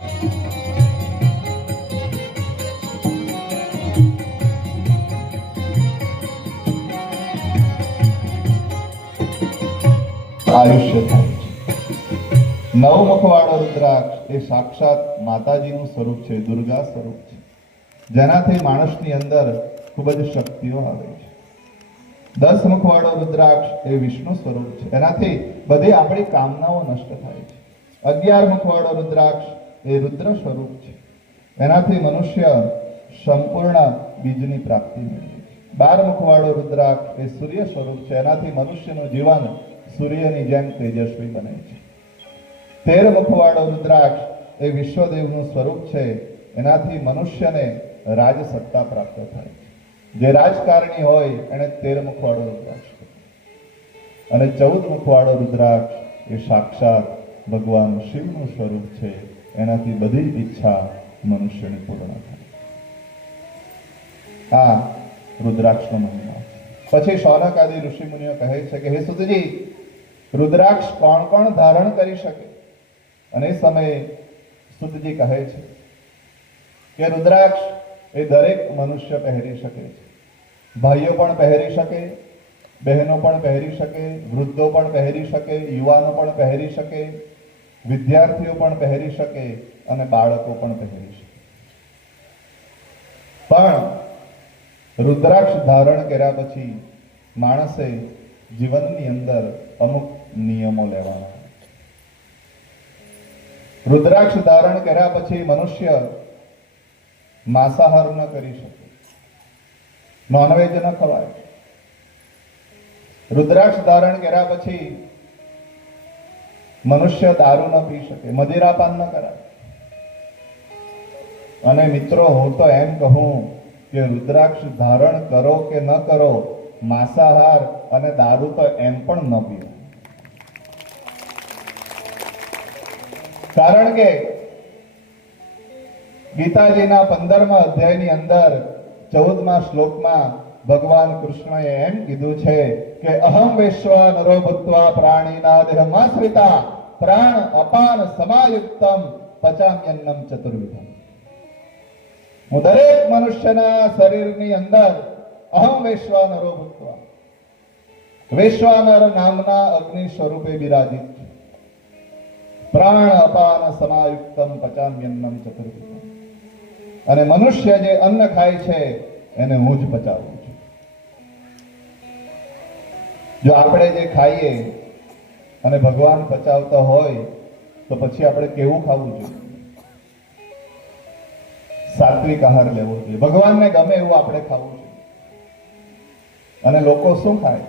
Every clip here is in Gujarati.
આયુષ્ય થાય છે. નવમુખવાળો રુદ્રાક્ષ એ સાક્ષાત માતાજીનું સ્વરૂપ છે, દુર્ગા સ્વરૂપ છે, જેનાથી માણસની અંદર ખૂબ જ શક્તિઓ આવે છે. 10 મુખવાળો રુદ્રાક્ષ એ વિષ્ણુ સ્વરૂપ છે, એનાથી બધી આપણી કામનાઓ નષ્ટ થાય છે. 11 મુખવાળો રુદ્રાક્ષ એ રુદ્ર સ્વરૂપ છે, એનાથી મનુષ્ય સંપૂર્ણ બીજની પ્રાપ્તિ મેળવે છે. 12 મુખવાળો રુદ્રાક્ષ એ સૂર્ય સ્વરૂપ છે, એનાથી મનુષ્યનું જીવન સૂર્યની જેમ તેજસ્વી બને છે. 13 મુખવાળો રુદ્રાક્ષ એ વિશ્વદેવનું સ્વરૂપ છે, એનાથી મનુષ્યને રાજસત્તા પ્રાપ્ત થાય છે. જે રાજકારણી હોય એને 13 મુખવાળો રુદ્રાક્ષ. અને 14 મુખવાળો રુદ્રાક્ષ એ સાક્ષાત ભગવાન શિવનું સ્વરૂપ છે, એનાથી બધી જ ઈચ્છા મનુષ્યની પૂર્ણ થાય. આ રુદ્રાક્ષનો મહિમા છે. પછી શૌનક આદિ ઋષિ મુનિઓ કહે છે કે હે સુતજી, રુદ્રાક્ષ કોણ કોણ ધારણ કરી શકે? અને એ સમયે સુતજી કહે છે કે રુદ્રાક્ષ એ દરેક મનુષ્ય પહેરી શકે છે. ભાઈઓ પણ પહેરી શકે, બહેનો પણ પહેરી શકે, વૃદ્ધો પણ પહેરી શકે, યુવાનો પણ પહેરી શકે, વિદ્યાર્થીઓ પણ પહેરી શકે અને બાળકો પણ પહેરી શકે. પણ રુદ્રાક્ષ ધારણ કર્યા પછી માણસે જીવનની અંદર અમુક નિયમો લેવાના. રુદ્રાક્ષ ધારણ કર્યા પછી મનુષ્ય માંસાહાર ન કરી શકે, નોનવેજ ન ખવાય. રુદ્રાક્ષ ધારણ કર્યા પછી મનુષ્ય દારૂ ન પી શકે, મદિરાપાન ન કરાય. અને મિત્રો, હું તો એમ કહું કે રુદ્રાક્ષ ધારણ કરો કે ન કરો, માંસાહાર અને દારૂ તો એમ પણ ન પીવો. કારણ કે ગીતાજીના 15મા અધ્યાયની અંદર 14મા શ્લોકમાં ભગવાન કૃષ્ણએ એમ કીધું છે કે અહમ વૈશ્વાનરો ભૂત્વા પ્રાણીના દેહમાશ્રિતા પ્રાણ અપાન સમાયુક્તમ પચામ્યન્નમ ચતુર્વિધમ. હું દરેક મનુષ્યના શરીરની અંદર અહમ વૈશ્વાનરો ભૂત્વા, વૈશ્વાનર નામના અગ્નિ સ્વરૂપે બિરાજિત છે. પ્રાણ અપાન સમાયુક્તમ પચામ્યન્નમ ચતુર્વિધમ. અને મનુષ્ય જે અન્ન ખાય છે એને હું જ પચાવું છું. જો આપણે જે ખાઈએ અને ભગવાન પચાવતા હોય તો પછી આપણે કેવું ખાવું જોઈએ? સાત્વિક આહાર લેવો જોઈએ, ભગવાનને ગમે એવું આપણે ખાવું જોઈએ. અને લોકો શું ખાય?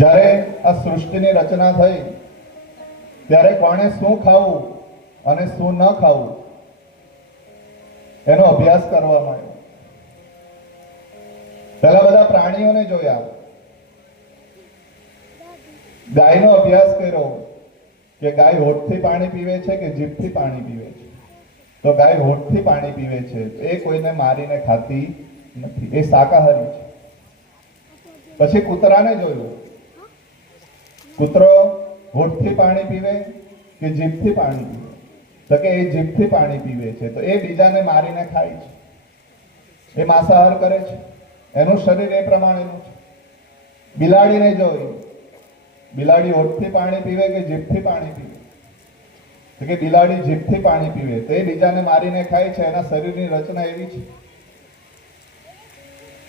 જ્યારે આ સૃષ્ટિની રચના થઈ ત્યારે કોણે શું ખાવું અને શું ન ખાવું એનો અભ્યાસ કરવામાં આવ્યો. પહેલા બધા પ્રાણીઓને જોયા, ગાયનો અભ્યાસ કર્યો કે ગાય હોઠથી પાણી પીવે છે કે જીભથી પાણી પીવે છે. તો ગાય હોઠથી પાણી પીવે છે, એ કોઈને મારીને ખાતી નથી, એ શાકાહારી છે. પછી કૂતરાને જોયું, કૂતરો હોઠથી પાણી પીવે કે જીભથી પાણી પીવે? તો કે એ જીભથી પાણી પીવે છે, તો એ બીજાને મારીને ખાય છે, એ માંસાહાર કરે છે, એનું શરીર એ પ્રમાણેનું છે. બિલાડીને જોઈ, બિલાડી હોઠથી પાણી પીવે કે જીભથી પાણી પીવે? તો કે બિલાડી જીભથી પાણી પીવે, તો એ બીજાને મારીને ખાય છે, એના શરીરની રચના એવી છે.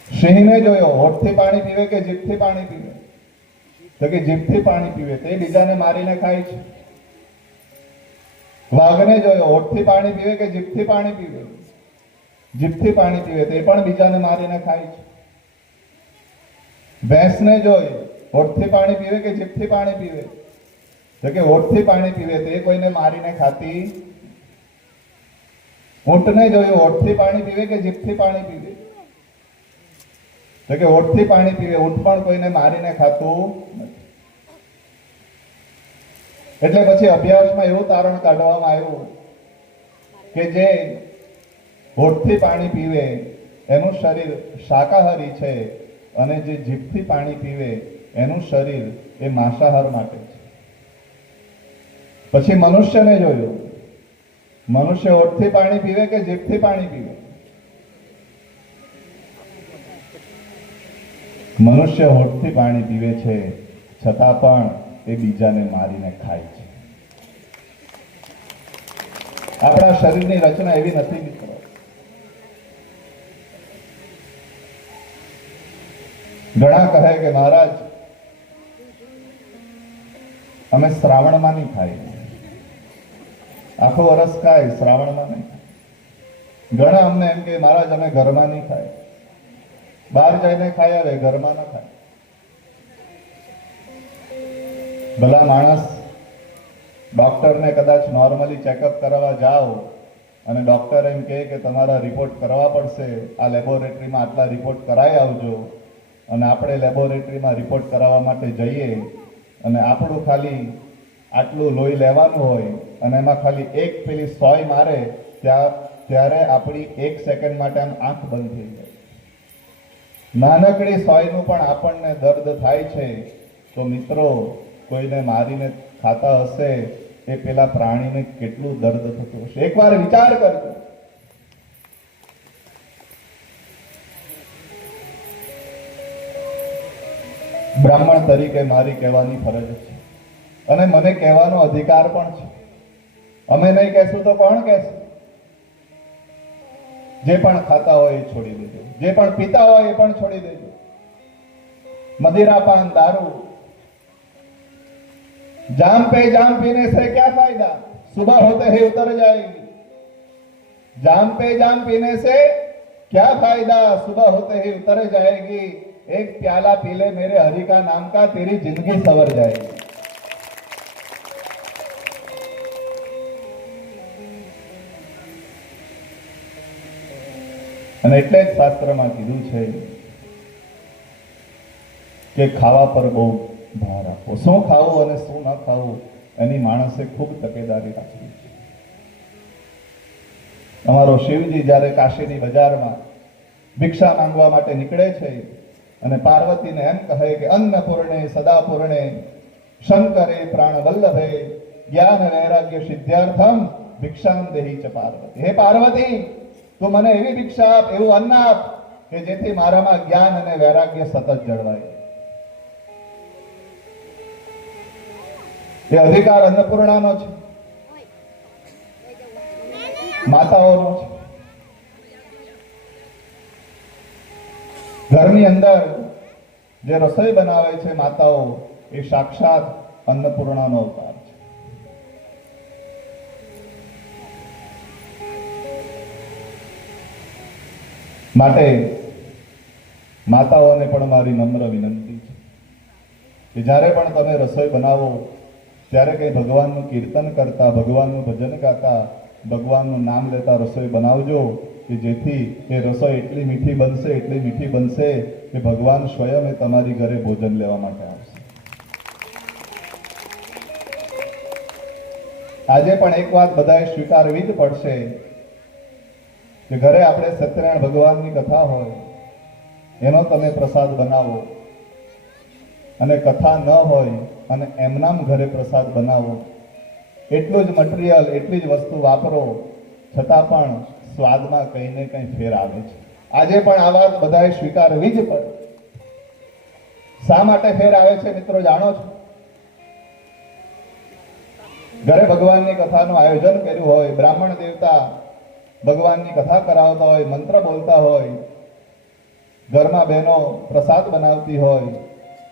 સિંહને જોયો, હોઠથી પાણી પીવે કે જીભથી પાણી પીવે? તો કે જીભથી પાણી પીવે, તો એ બીજાને મારીને ખાય છે. વાઘને જોયો, હોઠથી પાણી પીવે કે જીભથી પાણી પીવે? જીભથી પાણી પીવે, તો એ પણ બીજાને મારીને ખાય છે. ભેંસને જોઈ, હોઠથી પાણી પીવે કે જીભથી પાણી પીવે? તો કે હોઠથી પાણી પીવે, તો એ કોઈને મારીને ખાતી. ઊંટને જોયું, હોઠથી પાણી પીવે કે જીભથી પાણી પીવે? તો કે હોઠથી પાણી પીવે, ઊંટ પણ કોઈને મારીને ખાતું નથી. એટલે પછી અભ્યાસમાં એવું તારણ કાઢવામાં આવ્યું કે જે હોઠથી પાણી પીવે એનું શરીર શાકાહારી છે અને જે જીભથી પાણી પીવે એનું શરીર એ એ માંસાહાર માટે છે. પછી મનુષ્યને જોયું, મનુષ્ય ઓઠથી પાણી પીવે કે જીભથી પાણી પીવે? મનુષ્ય હોઠથી પાણી પીવે છે, છતાં પણ એ બીજાને મારીને ખાય છે. આપણા શરીરની રચના એવી નથી મિત્રો. ઘણા કહે કે મહારાજ અમે શ્રાવણમાં નહીં ખાઈએ, આખો વર્ષ ખાય, શ્રાવણમાં નહીં. ઘણા અમને એમ કે મહારાજ અમે ઘરમાં નહીં ખાય, બહાર જઈને ખાઈ આવે, ઘરમાં ના ખાય. ભલા માણસ ડોક્ટરને કદાચ નોર્મલી ચેકઅપ કરાવવા જાઓ અને ડોક્ટર એમ કહે કે તમારા રિપોર્ટ કરવા પડશે, આ લેબોરેટરીમાં આટલા રિપોર્ટ કરાવી આવજો, અને આપણે લેબોરેટરીમાં રિપોર્ટ કરાવવા માટે જઈએ અને આપણું ખાલી આટલું લોહી લેવાનું હોય અને એમાં ખાલી એક પેલી સોય મારે ત્યારે આપણી 1 સેકન્ડ માટે આમ આંખ બંધ થઈ જાય. નાનકડી સોયનું પણ આપણને દર્દ થાય છે. તો મિત્રો, કોઈને મારીને ખાતા હશે એ પેલા પ્રાણીને કેટલું દર્દ થતું હશે, એકવાર વિચાર કરજો. બ્રાહ્મણ તરીકે મારી કહેવાની ફરજ છે અને મને કહેવાનો અધિકાર પણ છે. અમે નહીં કહેશું તો કોણ કહેશે? જે પણ ખાતા હોય એ છોડી દેજો, જે પણ પીતા હોય એ પણ છોડી દેજો. मदिरा पान दारू जाम पे जाम पीने से क्या फायदा, सुबह होते ही उतर जाएगी. जाम पे जाम पीने से क्या फायदा, सुबह होते ही उतर जाएगी. एक प्याला पी ले मेरे हरि का नाम का, तेरी जिंदगी सवर जाएगी. અને એટલે જ શાસ્ત્રમાં કીધું છે કે ખાવા પર બહુ ભાર આપો. શું ખાવું અને શું ન ખાવું એની માણસે ખૂબ તકેદારી રાખવી છે. અમારો શિવજી જ્યારે કાશીની બજારમાં ભિક્ષા માંગવા માટે નીકળે છે અને પાર્વતીને એમ કહે કે અન્નપૂર્ણે સદાપૂર્ણે શંકરે પ્રાણ વલ્લભે જ્ઞાન વૈરાગ્ય સિદ્ધાર્થમ ભિક્ષામ દેહી ચ પાર્વતી. હે પાર્વતી, તું મને એવી ભિક્ષા આપ, એવું અન્ન આપ કે જેથી મારામાં જ્ઞાન અને વૈરાગ્ય સતત જળવાય. એ અધિકાર અન્નપૂર્ણાનો છે, માતાઓનો છે. ઘરની અંદર જે રસોઈ બનાવે છે માતાઓ, એ સાક્ષાત અન્નપૂર્ણાનો અવતાર છે. માટે માતાઓને પણ મારી નમ્ર વિનંતી છે કે જ્યારે પણ તમે રસોઈ બનાવો ત્યારે કઈ ભગવાનનું કીર્તન કરતા, ભગવાનનું ભજન ગાતા, ભગવાનનું નામ લેતા રસોઈ બનાવજો કે જેથી એ રસોઈ એટલી મીઠી બનશે કે ભગવાન સ્વયં તમારી ઘરે ભોજન લેવા માટે આવશે. આજે પણ એક વાત બધાએ સ્વીકારવી જ પડશે કે ઘરે આપણે સત્યનારાયણ ભગવાનની કથા હોય એનો તમે પ્રસાદ બનાવો, અને કથા ન હોય અને એમનામ ઘરે પ્રસાદ બનાવો. એટલું જ મટીરિયલ, એટલી જ વસ્તુ વાપરો, છતાં પણ સ્વાદમાં કંઈ ને કંઈ ફેર આવે છે. આજે પણ આ વાત બધાએ સ્વીકારવી જ પડે. શા માટે ફેર આવે છે મિત્રો જાણો છો? ઘરે ભગવાનની કથાનું આયોજન કર્યું હોય, બ્રાહ્મણ દેવતા ભગવાનની કથા કરાવતા હોય, મંત્ર બોલતા હોય, ઘરમાં બહેનો પ્રસાદ બનાવતી હોય,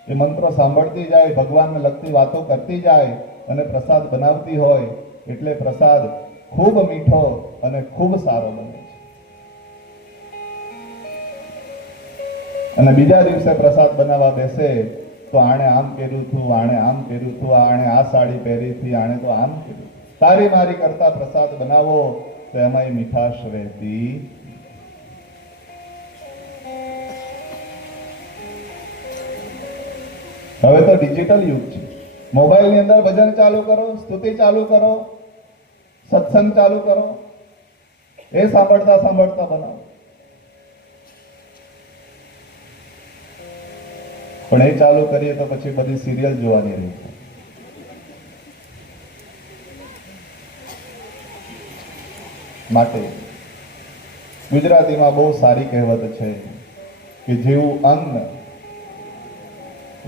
એ મંત્રો સાંભળતી જાય, ભગવાનને લગતી વાતો કરતી જાય અને પ્રસાદ બનાવતી હોય, એટલે પ્રસાદ ખૂબ મીઠો અને ખૂબ સારો બને છે. અને બીજા દિવસે પ્રસાદ બનાવવા બેસે તો આણે આમ કર્યું હતું, આણે આમ કર્યું હતું, આણે આ સાડી પહેરી હતી, આણે તો આમ કર્યું. તારી મારી કરતા પ્રસાદ બનાવો તો એમાં મીઠાશ રહેતી. હવે તો ડિજિટલ યુગ છે. મોબાઈલની અંદર ભજન ચાલુ કરો, સ્તુતિ ચાલુ કરો, સત્સંગ ચાલુ કરો, એ સાંભળતા સાંભળતા બનાવો. પણ એ ચાલુ કરીએ તો પછી બધી સિરિયલ જોવાની રહી. માટે ગુજરાતીમાં બહુ સારી કહેવત છે કે જેવું અન્ન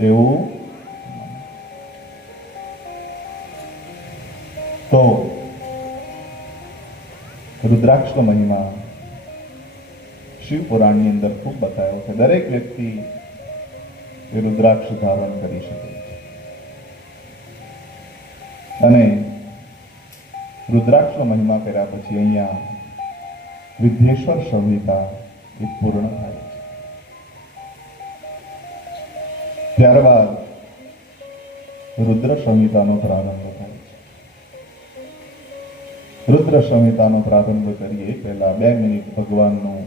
એવું તો રુદ્રાક્ષનો મહિમા શિવ પુરાણની અંદર ખૂબ બતાવ્યો છે. દરેક વ્યક્તિ એ રુદ્રાક્ષ ધારણ કરી શકે છે અને રુદ્રાક્ષનો મહિમા કર્યા પછી અહીંયા વિદ્યેશ્વર સંહિતા એ પૂર્ણ થાય છે. ત્યારબાદ રુદ્ર સંહિતાનો પ્રારંભ થાય છે. રુદ્ર સંહિતાનો પ્રારંભ કરીએ પહેલા 2 મિનિટ ભગવાનનું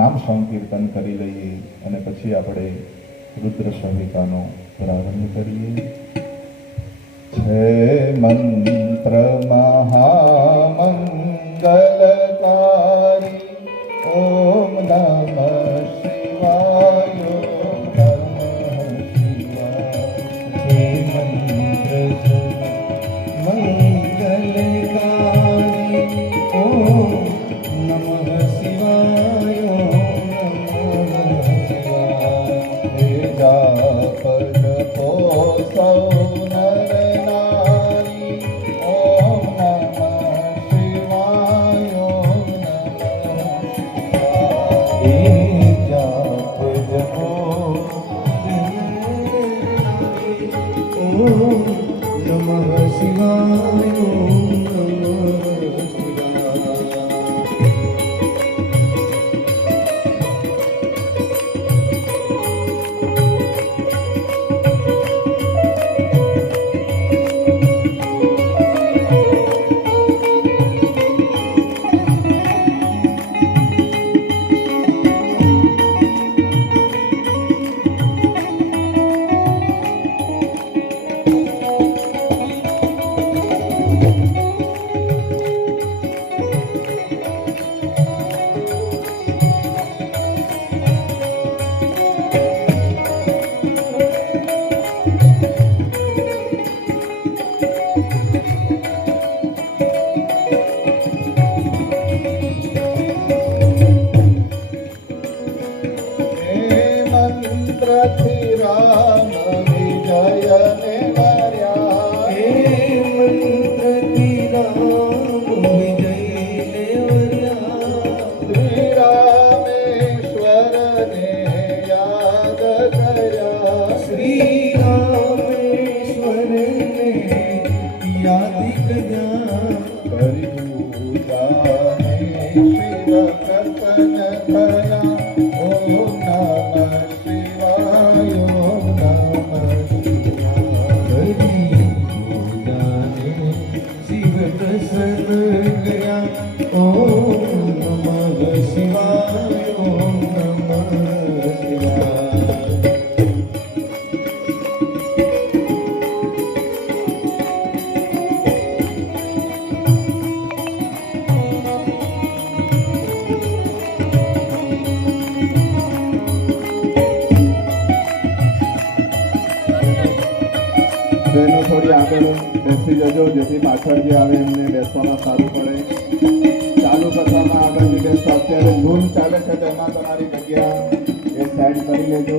નામ સંકીર્તન કરી લઈએ અને પછી આપણે રુદ્ર સંહિતાનો પ્રારંભ કરીએ. છે મંત્ર મહામંગલકારી ઓમ નમઃ શિવાય ઓમ નમઃ શિવાય. છે મંત્ર મંગલકારી ઓમ નમઃ શિવાય ઓમ નમઃ શિવાય. હે જાપ જપો સૌ થોડી આગળ બેસી જજો જેથી પાછળ જે આવે એમને બેસવામાં સારું પડે. ચાલુ કથામાં આગળની બેસતા અત્યારે ધૂન ચાલે છે તેમાં તમારી જગ્યા એ સાઈડ કરી લેજો.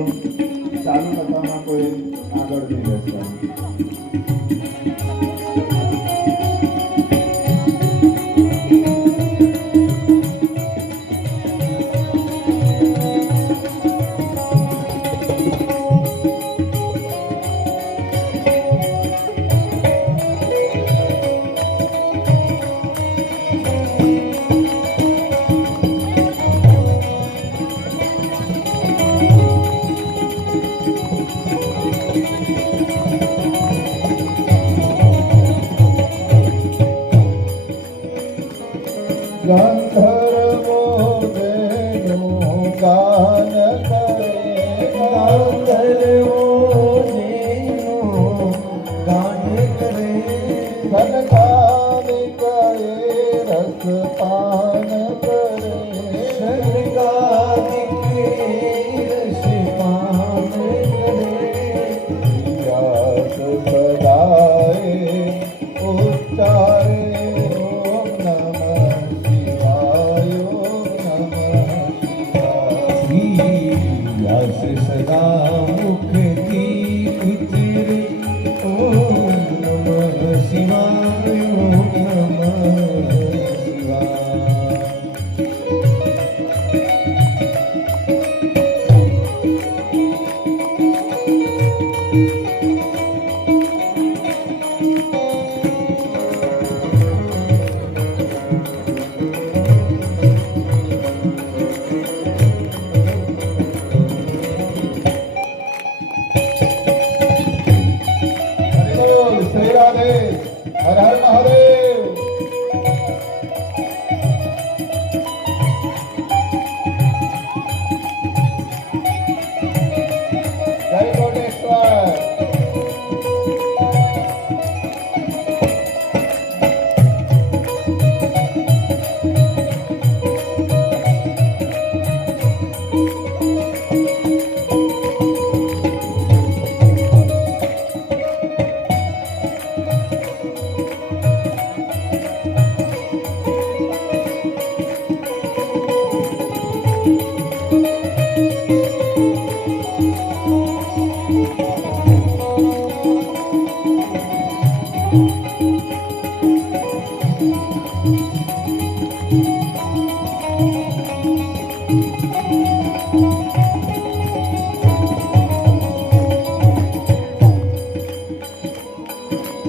ચાલુ કથામાં કોઈ આગળ નહીં બેસતા. ગંધર્વો જેનું ગાન કરે, ગંધર્વો જેનું ગાન કરે, સનકાદિ કરે રસ પાન કરે, સનકાદિ રસ પાન કરે. દાસ સદા મુખથી ઉતરે ઓમ નમઃ શિવાય ઓમ નમઃ શિવાય. હર હર મહાદેવ. જય કોટેશ્વર.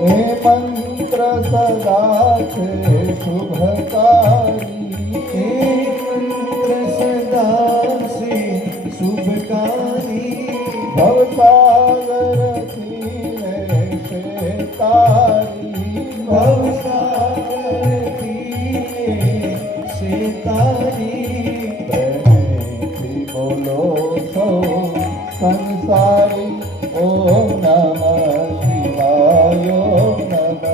એ મંત્ર સદા છે શુભકારી. એ મંત્ર સદા છે શુભકારી. ભવસાગરથી લેશે તારી. ભવસાગરથી લેશે તારી. પ્રેમેથી બોલો છો સંસારી. ઓમ નમઃ શિવાય ઓમ નમઃ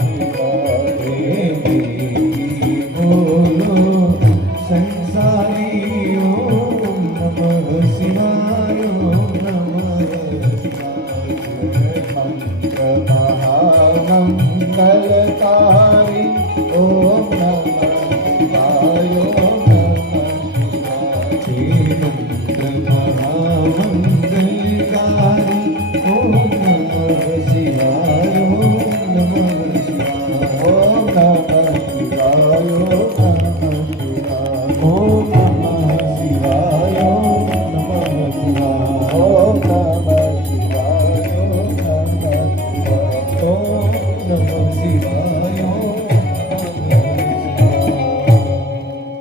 શિવાય. પ્રેમથી બોલો સંસારી ઓમ નમઃ શિવાય ઓમ નમઃ શિવાય. મંત્ર મહામંગલકારી. ઓમ નમઃ શિવાય ઓમ નમઃ શિવાય. મંત્ર મહામંગલકારી ઓમ નમઃ શિવાય ઓમ નમઃ શિવાય. ઓમ નમઃ શિવાય ઓમ નમઃ શિવાય. ઓમ નમઃ શિવાય ઓમ નમઃ શિવાય. ઓમ નમઃ શિવાય ઓમ નમઃ શિવાય. ઓમ નમઃ શિવાય ઓમ નમઃ શિવાય.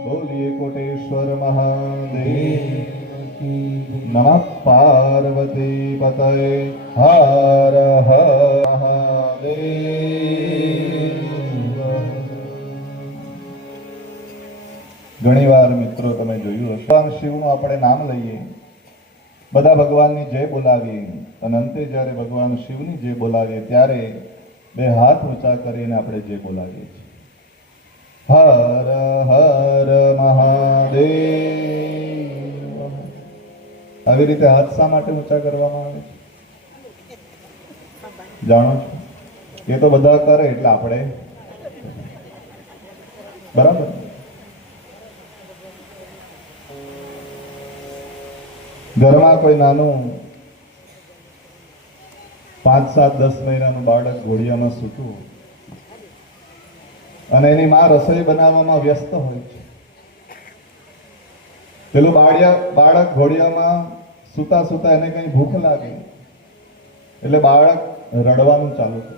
બોલીએ કોટેશ્વર મહાદેવ. કી નમઃ પાર્વતી પતય. હર હર મહાદેવ. ઘણીવાર મિત્રો તમે જોયું હશે ભગવાન શિવનું આપણે નામ લઈએ, બધા ભગવાનની જય બોલાવીએ અને અંતે જ્યારે ભગવાન શિવની જય બોલાવીએ ત્યારે બે હાથ ઊંચા કરીને આપણે જય બોલાવીએ છીએ. હર હર મહાદેવ. આવી રીતે હાથ શા માટે ઊંચા કરવામાં આવે છે જાણો છો? એ તો બધા કરે એટલે આપણે બરાબર. ઘરમાં કોઈ નાનું 5, 7, 10 મહિનાનું બાળક ઘોડિયામાં સૂતું અને એની માં રસોઈ બનાવવામાં વ્યસ્ત હોય છે. પેલું બાળક ઘોડિયામાં સૂતા સૂતા એને કઈ ભૂખ લાગે એટલે બાળક રડવાનું ચાલુ કરે.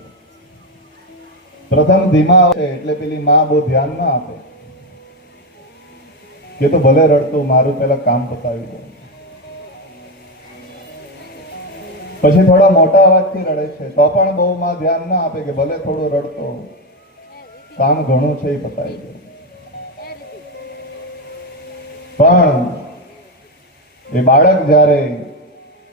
પ્રથમ ધીમા આવે એટલે પેલી માં બહુ ધ્યાન ના આપે કે તો ભલે રડતું, મારું પેલા કામ પતાવી દે. પછી થોડા મોટા અવાજથી રડે છે તો પણ બહુ માં ધ્યાન ના આપે કે ભલે થોડું રડતો, કામ ઘણું છે એ પતાવી દે. પણ એ બાળક જ્યારે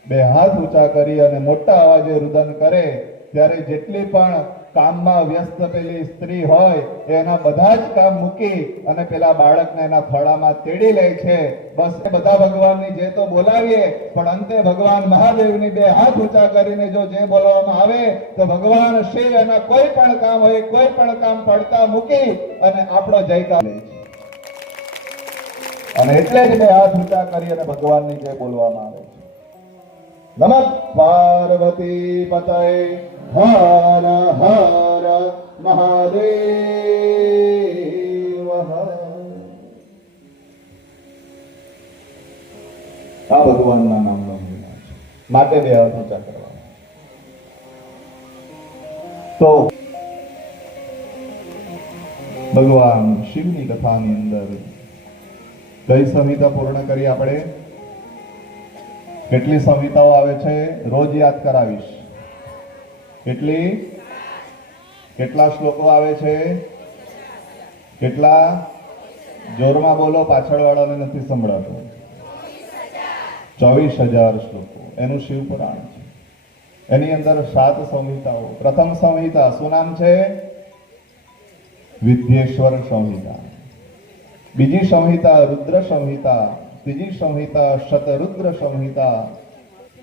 બે હાથ ઊંચા કરી અને મોટા અવાજે રુદન કરે ત્યારે જેટલી પણ કામમાં વ્યસ્ત પેલી સ્ત્રી હોય એના બધા જ કામ મૂકી અને પેલા બાળકને એના ખોળામાં તેડી લે છે. બસ એ બધા ભગવાનની જે તો બોલાવીએ પણ અંતે ભગવાન મહાદેવની બે હાથ ઊંચા કરીને જો જે બોલાવવામાં આવે તો ભગવાન શિવ એના કોઈ પણ કામ હોય, કોઈ પણ કામ પડતા મૂકી અને આપણો જયકાર લે છે. અને એટલે જ બે હાથ ઊંચા કરી અને ભગવાનની જય બોલવામાં આવે છે. નમઃ પાર્વતી પતય હર હર મહાદેવ હર. આ ભગવાનના નામનો મહિમા છે, માટે બે હાથ ઊંચા કરવા. તો ભગવાન શિવની કથાની અંદર કઈ સંહિતા પૂર્ણ કરી આપણે? કેટલી સંહિતાઓ આવે છે રોજ યાદ કરાવીશ. કેટલા શ્લોકો આવે છે? કેટલા? જોરમાં બોલો, પાછળ વાળાને નથી સંભળાતું. 24,000 શ્લોકો એનું શિવ પુરાણ છે. એની અંદર 7 સંહિતાઓ. પ્રથમ સંહિતા શું નામ છે? વિદ્યેશ્વર સંહિતા. બીજી સંહિતા રુદ્ર સંહિતા. ત્રીજી સંહિતા શતરુદ્ર સંહિતા.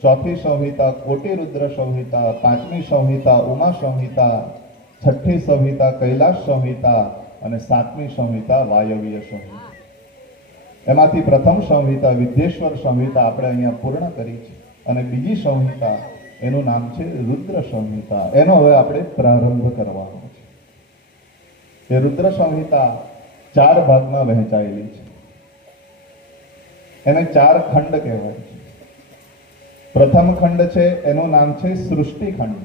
ચોથી સંહિતા કોટી રુદ્ર સંહિતા. પાંચમી સંહિતા ઉમા સંહિતા. છઠ્ઠી સંહિતા કૈલાશ સંહિતા અને સાતમી સંહિતા વાયવ્ય સંહિતા. એમાંથી પ્રથમ સંહિતા વિદ્યેશ્વર સંહિતા આપણે અહીંયા પૂર્ણ કરી છે અને બીજી સંહિતા એનું નામ છે રુદ્ર સંહિતા. એનો હવે આપણે પ્રારંભ કરવાનો છે. એ રુદ્ર સંહિતા 4 ભાગમાં વહેંચાયેલી છે. એને 4 ખંડ કહેવાય છે. પ્રથમ ખંડ છે એનું નામ છે સૃષ્ટિ ખંડ.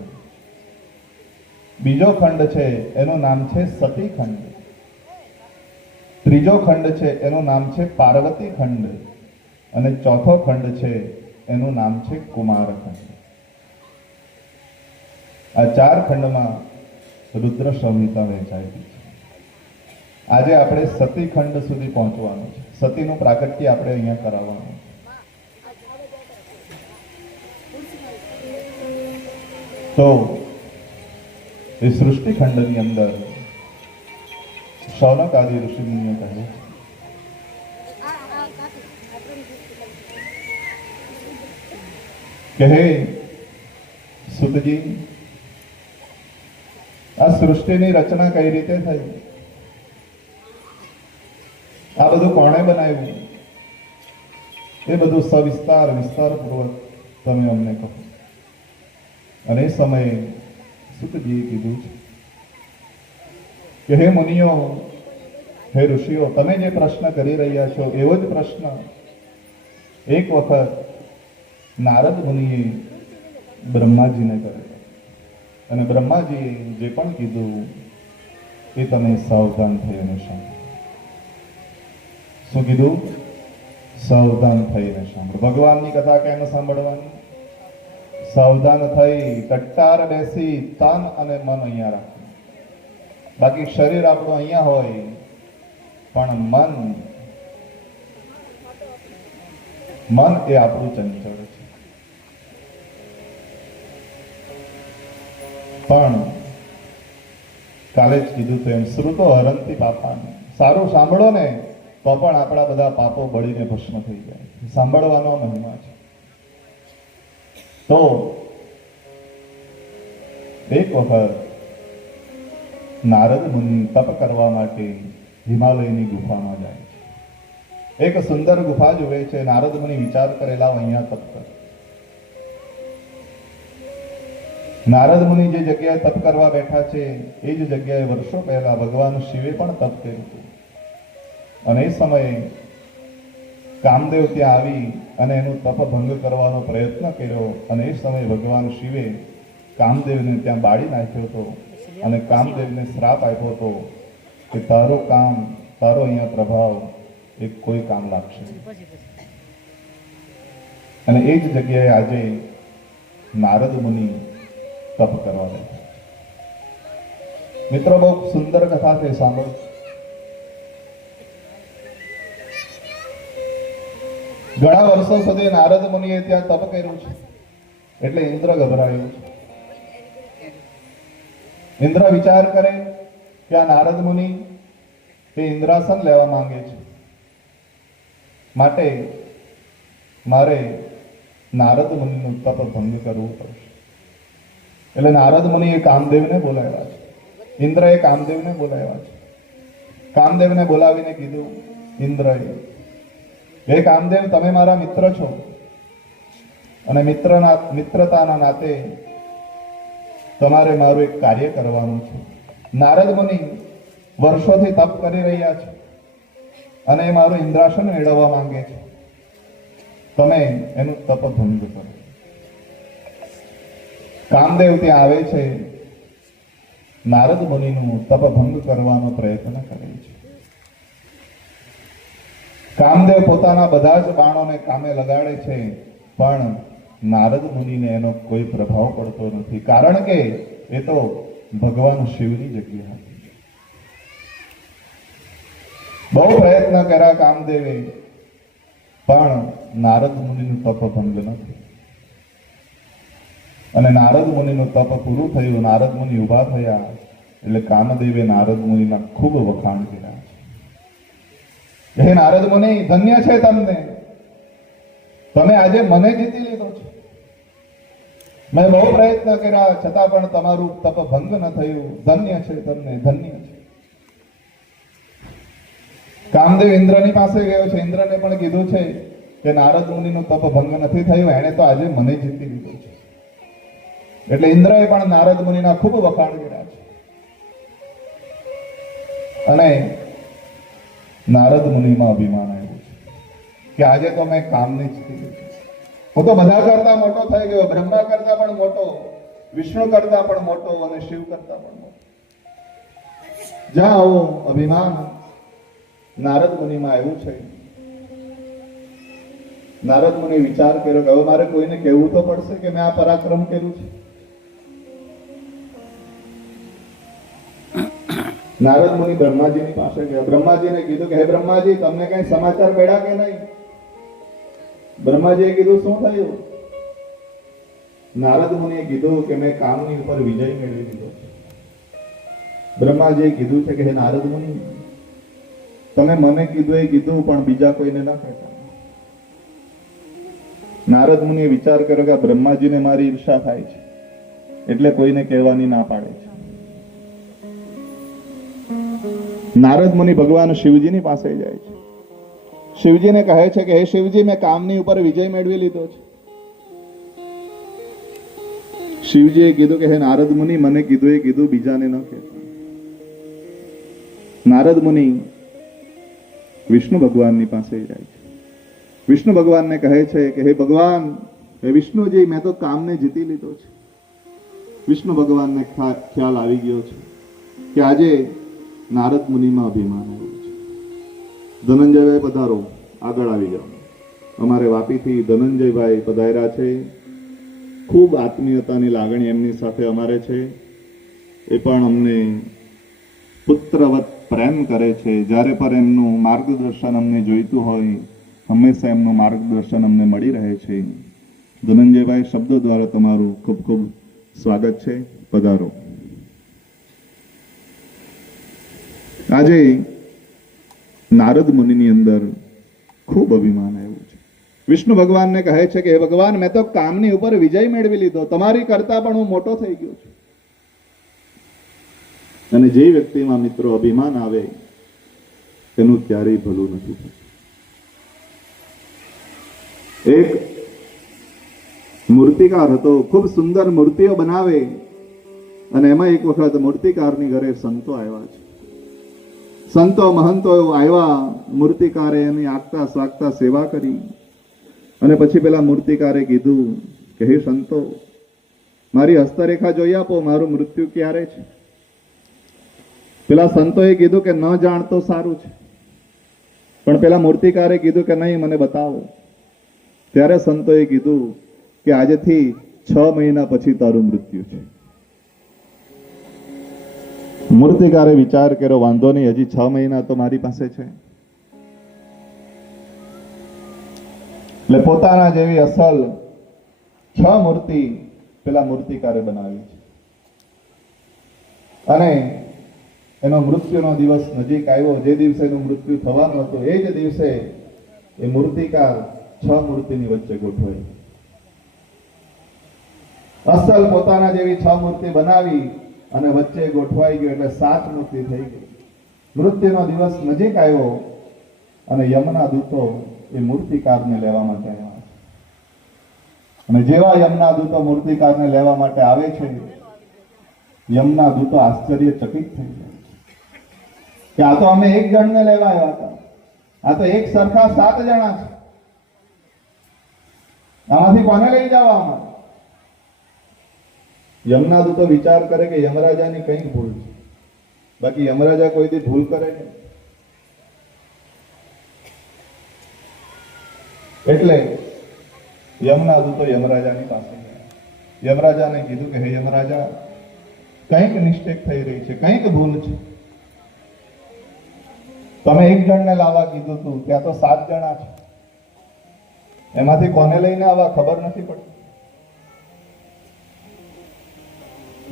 બીજો ખંડ છે એનું નામ છે સતી ખંડ. ત્રીજો ખંડ છે એનું નામ છે પાર્વતી ખંડ અને ચોથો ખંડ છે એનું નામ છે કુમાર ખંડ. આ 4 ખંડમાં રુદ્ર સંહિતા વહેંચાયેલી છે. આજે આપણે સતી ખંડ સુધી પહોંચવાનું છે. સતીનું પ્રાગટ્ય આપણે અહીંયા કરાવવાનું છે. તો એ સૃષ્ટિ ખંડની અંદર શૌનક આદિ ઋષિમુનિઓ કહે છે કે હે સુતજી, આ સૃષ્ટિની રચના કઈ રીતે થઈ? આ બધું કોણે બનાવ્યું? એ બધું વિસ્તારપૂર્વક તમે અમને કહો. અને એ સમયે સુતજીએ કીધું છે કે હે મુનિઓ, હે ઋષિઓ, તમે જે પ્રશ્ન કરી રહ્યા છો એવો જ પ્રશ્ન એક વખત નારદ મુનિએ બ્રહ્માજીને કર્યો અને બ્રહ્માજીએ જે પણ કીધું એ તમે સાવધાન થઈને સાંભળો. શું કીધું? સાવધાન થઈને સાંભળો. ભગવાનની કથા કેમ સાંભળવાની? સાવધાન થઈ ટટ્ટાર બેસી તન અને મન અહીંયા રાખવું. બાકી શરીર આપણું અહીંયા હોય પણ મન એ આપણું ચંચળ છે. પણ કાલે જ કીધું તો એમ શ્રુતો હરંતી પાપાને. સારું સાંભળો ને તો પણ આપણા બધા પાપો બળીને ભસ્મ થઈ જાય. સાંભળવાનો મહિમા છે. તો એક વખત નારદ મુનિ તપ કરવા માટે હિમાલયની ગુફામાં જાય છે. એક સુંદર ગુફા જુએ છે. નારદ મુનિ વિચાર કરેલા અહીંયા તપ કરે. નારદ મુનિ જે જગ્યાએ તપ કરવા બેઠા છે એ જ જગ્યાએ વર્ષો પહેલા ભગવાન શિવે પણ તપ કર્યું હતું. અને એ સમયે કામદેવ ત્યાં આવી અને એનું તપ ભંગ કરવાનો પ્રયત્ન કર્યો. અને એ સમયે ભગવાન શિવે કામદેવને ત્યાં બાળી નાખ્યો હતો અને કામદેવને શ્રાપ આપ્યો હતો કે તારો અહીંયા પ્રભાવ એ કોઈ કામ લાગશે. અને એ જ જગ્યાએ આજે નારદ મુનિ તપ કરવા બેઠા. મિત્રો, બહુ સુંદર કથા છે, સાંભળો. ઘણા વર્ષો સુધી નારદ મુનિએ ત્યાં તપ કર્યું છે એટલે ઇન્દ્ર ગભરાયું છે. ઇન્દ્ર વિચાર કરે કે આ નારદ મુનિ એ ઇન્દ્રાસન લેવા માંગે છે, માટે મારે નારદ મુનિનું તપ ભંગ કરવું પડશે. એટલે નારદ મુનિએ કામદેવને બોલાવ્યા છે. ઇન્દ્રએ કામદેવને બોલાવ્યા છે. કામદેવને બોલાવીને કીધું, ઇન્દ્રએ હે કામદેવ, તમે મારા મિત્ર છો અને મિત્રતાના નાતે તમારે મારું એક કાર્ય કરવાનું છે. નારદ મુનિ વર્ષોથી તપ કરી રહ્યા છે અને એ મારું ઇન્દ્રાસન મેળવવા માંગે છે. તમે એનું તપ ભંગ કરો. કામદેવ ત્યાં આવે છે, નારદ મુનિનું તપ ભંગ કરવાનો પ્રયત્ન કરે છે. કામદેવ પોતાના બધા જ બાણોને કામે લગાડે છે, પણ નારદ મુનિને એનો કોઈ પ્રભાવ પડતો નથી, કારણ કે એ તો ભગવાન શિવની જગ્યા હતી. બહુ પ્રયત્ન કર્યા કામદેવે, પણ નારદ મુનિનું તપ ભંગ નથી. અને નારદ મુનિનું તપ પૂરું થયું, નારદ મુનિ ઊભા થયા એટલે કામદેવે નારદ મુનિના ખૂબ વખાણ કર્યા છે. હે નારદ મુનિ, ધન્ય છે તમને, તમે આજે મને જીતી લીધો છે. મેં બહુ પ્રયત્ન કર્યા છતાં પણ તમારું તપ ભંગ ન થયું. ધન્ય છે તમને, ધન્ય છે. કામદેવ ઇન્દ્રની પાસે ગયો છે. ઇન્દ્રને પણ કીધું છે કે નારદ મુનિનું તપ ભંગ નથી થયું, એણે તો આજે મને જીતી લીધો છે. એટલે ઇન્દ્રએ પણ નારદ મુનિના ખૂબ વખાણ કર્યા છે. અને નારદ મુનિમાં અભિમાન આવ્યું છે કે આજે તો મેં કામને જીતી લીધું. હું તો બધા કરતા મોટો થઈ ગયો, બ્રહ્મા કરતા પણ મોટો, વિષ્ણુ કરતા પણ મોટો અને શિવ કરતા પણ મોટો. જ્યાં આવું અભિમાન નારદ મુનિમાં આવ્યું છે. નારદ મુનિ વિચાર કર્યો કે હવે મારે કોઈને કહેવું તો પડશે કે મેં આ પરાક્રમ કર્યું છે. નારદ મુનિ બ્રહ્માજીની પાસે ગયા. બ્રહ્માજીને કીધું કે હે બ્રહ્માજી, તમને કઈ સમાચાર મળ્યા કે નહીં? બ્રહ્માજીએ કીધું શું થયું? નારદ મુનિએ કીધું કે મેં કામની ઉપર વિજય મેળવી લીધો છે. બ્રહ્માજીએ કીધું છે કે હે નારદ મુનિ, તમે મને કીધું એ કીધું, પણ બીજા કોઈને ના કહેતા. નારદ મુનિએ વિચાર કર્યો કે બ્રહ્માજીને મારી ઈર્ષા થાય છે એટલે કોઈને કહેવાની ના પાડે છે. નારદ મુનિ ભગવાન શિવજીની પાસે જાય છે. શિવજીને કહે છે કે હે શિવજી, મેં કામની ઉપર વિજય મેળવી લીધો છે. શિવજીએ કીધું કે હે નારદ મુનિ, મને કીધું એ કીધું, બીજાને ન કહેતા. નારદ મુનિ વિષ્ણુ ભગવાનની પાસે જાય છે. વિષ્ણુ ભગવાનને કહે છે કે હે ભગવાન, હે વિષ્ણુજી, મેં તો કામને જીતી લીધો છે. વિષ્ણુ ભગવાનને ખ્યાલ આવી ગયો છે કે આજે નારદ મુનિમાં અભિમાન આવ્યું છે. ધનંજયભાઈ પધારો, આગળ આવી જાઓ. અમારે વાપીથી ધનંજયભાઈ પધાર્યા છે. ખૂબ આત્મીયતાની લાગણી એમની સાથે અમારે છે. એ પણ અમને પુત્રવત પ્રેમ કરે છે. જ્યારે પણ એમનું માર્ગદર્શન અમને જોઈતું હોય, હંમેશા એમનું માર્ગદર્શન અમને મળી રહે છે. ધનંજયભાઈ, શબ્દો દ્વારા તમારું ખૂબ ખૂબ સ્વાગત છે. પધારો. આજે નારદ મુનિની અંદર ખૂબ અભિમાન આવ્યું છે. વિષ્ણુ ભગવાનને કહે છે કે હે ભગવાન, મેં તો કામની ઉપર વિજય મેળવી લીધો, તમારી કરતા પણ હું મોટો થઈ ગયો છું. અને જે વ્યક્તિમાં મિત્રો અભિમાન આવે તેનું ક્યારેય ભલું નથી થતું. એક મૂર્તિકાર હતો, ખૂબ સુંદર મૂર્તિઓ બનાવે, અને એમાં એક વખત મૂર્તિકારની ઘરે સંતો આવ્યા છે. સંતો મહંતો આવ્યા, મૂર્તિકારે એની આગતા સ્વાગતા સેવા કરી. અને પછી પેલા મૂર્તિકારે કીધું કે હે સંતો, મારી હસ્તરેખા જોઈ આપો, મારું મૃત્યુ ક્યારે છે? પેલા સંતોએ કીધું કે ન જાણતો સારું છે. પણ પેલા મૂર્તિકારે કીધું કે નહીં, મને બતાવો. ત્યારે સંતોએ કીધું કે આજથી 6 મહિના પછી તારું મૃત્યુ છે. મૂર્તિકારે વિચાર કર્યો, વાંધો નહીં, હજી 6 મહિના તો મારી પાસે છે. એટલે પોતાના જેવી અસલ 6 મૂર્તિ પેલા મૂર્તિકારે બનાવી છે. અને એનો મૃત્યુનો દિવસ નજીક આવ્યો. જે દિવસે એનું મૃત્યુ થવાનું હતું એ જ દિવસે એ મૂર્તિકાર 6 મૂર્તિની વચ્ચે ગોઠવાઈ. અસલ પોતાના જેવી 6 મૂર્તિ બનાવી અને વચ્ચે ગોઠવાઈ ગયો એટલે 7 મૂર્તિ થઈ ગઈ. મૃત્યુનો દિવસ નજીક આવ્યો અને યમના દૂતો એ મૂર્તિકારને લેવા માટે આવ્યા છે. અને જેવા યમના દૂતો મૂર્તિકારને લેવા માટે આવે છે, યમના દૂતો આશ્ચર્યચકિત થઈ જાય કે આ તો અમે એક જણને લેવા આવ્યા હતા, આ તો એક સરખા 7 જણા છે, આમાંથી કોને લઈ જવા અમારે? યમના દૂતો વિચાર કરે કે યમરાજાની કંઈક ભૂલ છે, બાકી યમરાજા કોઈ દી ભૂલ કરે નહીં. એટલે યમના દૂતો યમરાજાની પાસે ગયા. યમરાજાને કીધું કે હે યમરાજા, કંઈક મિસ્ટેક થઈ રહી છે, કંઈક ભૂલ છે. તમે એક જણને લાવવા કીધું હતું, ત્યાં તો 7 જણા છે, એમાંથી કોને લઈને આવવા ખબર નથી પડતી.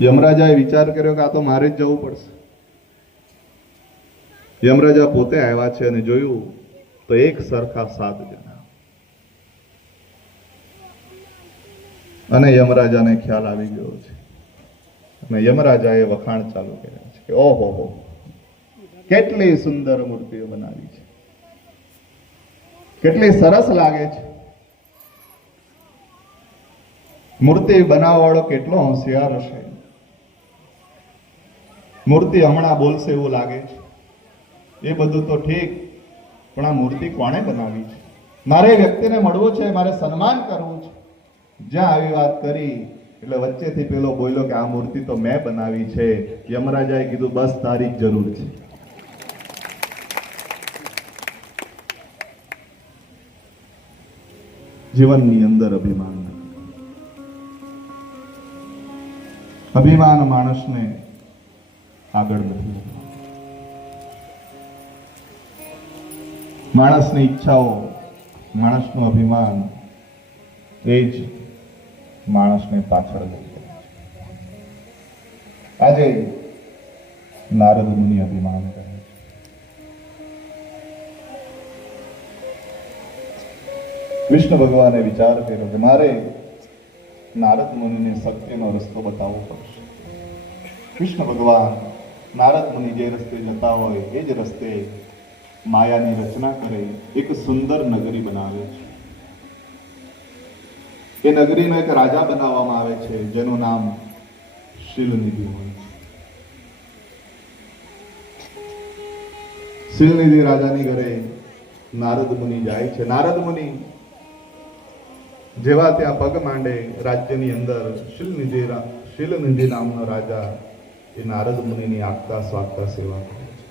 યમરાજાએ વિચાર કર્યો કે આ તો મારે જ જવું પડશે. યમરાજા પોતે આવ્યા છે અને જોયું તો એક સરખા 7 જણા. અને યમરાજાને ખ્યાલ આવી ગયો છે અને યમરાજાએ વખાણ ચાલુ કર્યા છે કે ઓહો હો, કેટલી સુંદર મૂર્તિઓ બનાવી છે, કેટલી સરસ લાગે છે. મૂર્તિ બનાવવાવાળો કેટલો હોશિયાર હશે. મૂર્તિ હમણાં બોલશે એવું લાગે છે, એ બધું તો ઠીક, પણ આ મૂર્તિ કોણે બનાવી છે? મારે વ્યક્તિને મળવું છે, મારે સન્માન કરવું છે. જ્યાં આવી વાત કરી એટલે વચ્ચેથી પેલો બોલ્યો કે આ મૂર્તિ તો મેં બનાવી છે. યમરાજાએ કીધું બસ તારી જ જરૂર છે. જીવનની અંદર અભિમાન નથી. અભિમાન માણસને આગળ નથી વધવા. માણસની ઈચ્છાઓ, માણસનું અભિમાન એ જ માણસને પાછળ લઈ જાય છે. આજે નારદ મુનિ અભિમાન કરે છે. વિષ્ણુ ભગવાને વિચાર કર્યો કે મારે નારદ મુનિને સત્યનો રસ્તો બતાવવો પડશે. કૃષ્ણ ભગવાન નારદ મુનિ જે રસ્તે જતા હોય એ જ રસ્તે માયાની રચના કરે એક સુંદર નગરી બનાવે છે. એ નગરીનો એક રાજા બનાવવામાં આવે છે જેનું નામ શીલનિધિ હોય છે. શીલનિધિ રાજાની ઘરે નારદ મુનિ જાય છે. નારદ મુનિ જેવા ત્યાં પગ માંડે રાજ્યની અંદર શીલનિધિ નામનો રાજા એ નારદ મુનિની આગતા સ્વાગતા સેવા કરે છે.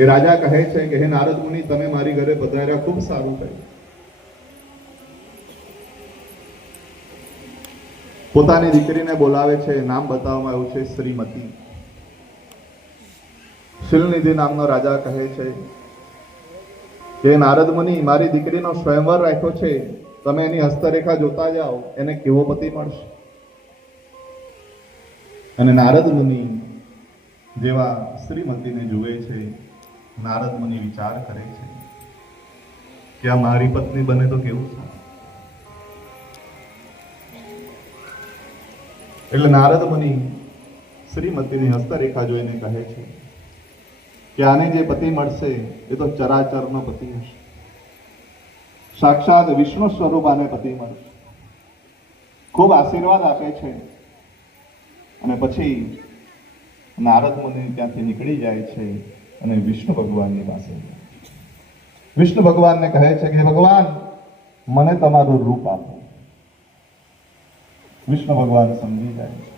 એ રાજા કહે છે કે હે નારદ મુનિ, તમે મારી ઘરે પધાર્યા, ખૂબ સારું કર્યું. પોતાની દીકરીને બોલાવે છે, નામ બતાવવામાં આવ્યું છે શ્રીમતી. શીલનિધિ નામનો રાજા કહે છે કે નારદ મુનિ, મારી દીકરીનો સ્વયંવર રાખ્યો છે, તમે એની હસ્તરેખા જોતા જાઓ, એને કેવો પતિ મળશે. અને નારદ મુનિ જેવા શ્રીમતીને જુએ છે, નારદ મુનિ વિચાર કરે છે કે આ મારી પત્ની બને તો કેવું સારું. એટલે નારદ મુનિ શ્રીમતીની હસ્તરેખા જોઈને કહે છે કે આને જે પતિ મળશે એ તો ચરાચરનો પતિ હશે. સાક્ષાત વિષ્ણુ સ્વરૂપ આને પતિ મળશે. ખૂબ આશીર્વાદ આપે છે. અને પછી નારદ મુનિ ત્યાંથી નીકળી જાય છે અને વિષ્ણુ ભગવાનની પાસે જાય છે. વિષ્ણુ ભગવાનને કહે છે કે ભગવાન, મને તમારું રૂપ આપો. વિષ્ણુ ભગવાન સમજી જાય છે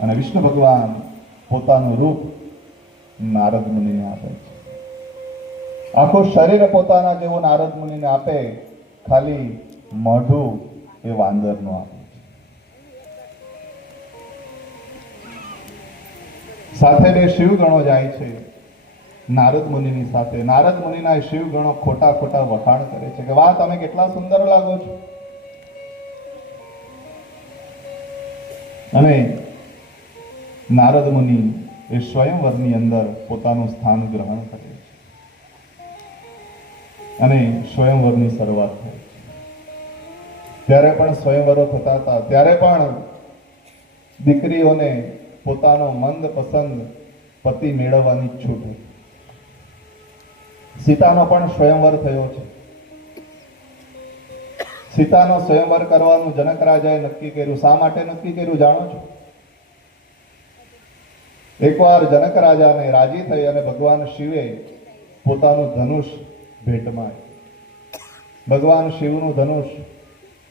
અને વિષ્ણુ ભગવાન પોતાનું રૂપ નારદ મુનિને આપે છે. આખું શરીર પોતાના જેવું નારદ મુનિને આપે, ખાલી મોઢું એ વાંદરનું આપે છે. સાથે બે શિવગણો જાય છે નારદ મુનિની સાથે. નારદ મુનિના શિવગણો ખોટા ખોટા વખાણ કરે છે કે વાહ, તમે કેટલા સુંદર લાગો છો. અને નારદ મુનિ એ સ્વયંવરની અંદર પોતાનું સ્થાન ગ્રહણ કરે છે અને સ્વયંવરની શરૂઆત થાય છે. ત્યારે પણ સ્વયંવરો થતા હતા, ત્યારે પણ દીકરીઓને પોતાનો મંદ પસંદ પતિ મેળવવાની છૂટ હતી. સીતાનો પણ સ્વયંવર થયો છે. સીતાનો સ્વયંવર કરવાનું જનક રાજાએ નક્કી કર્યું. શા માટે નક્કી કર્યું જાણો છો? એકવાર જનક રાજાને રાજી થઈ અને ભગવાન શિવે પોતાનું ધનુષ ભેટમાં આપ્યું. ભગવાન શિવનું ધનુષ,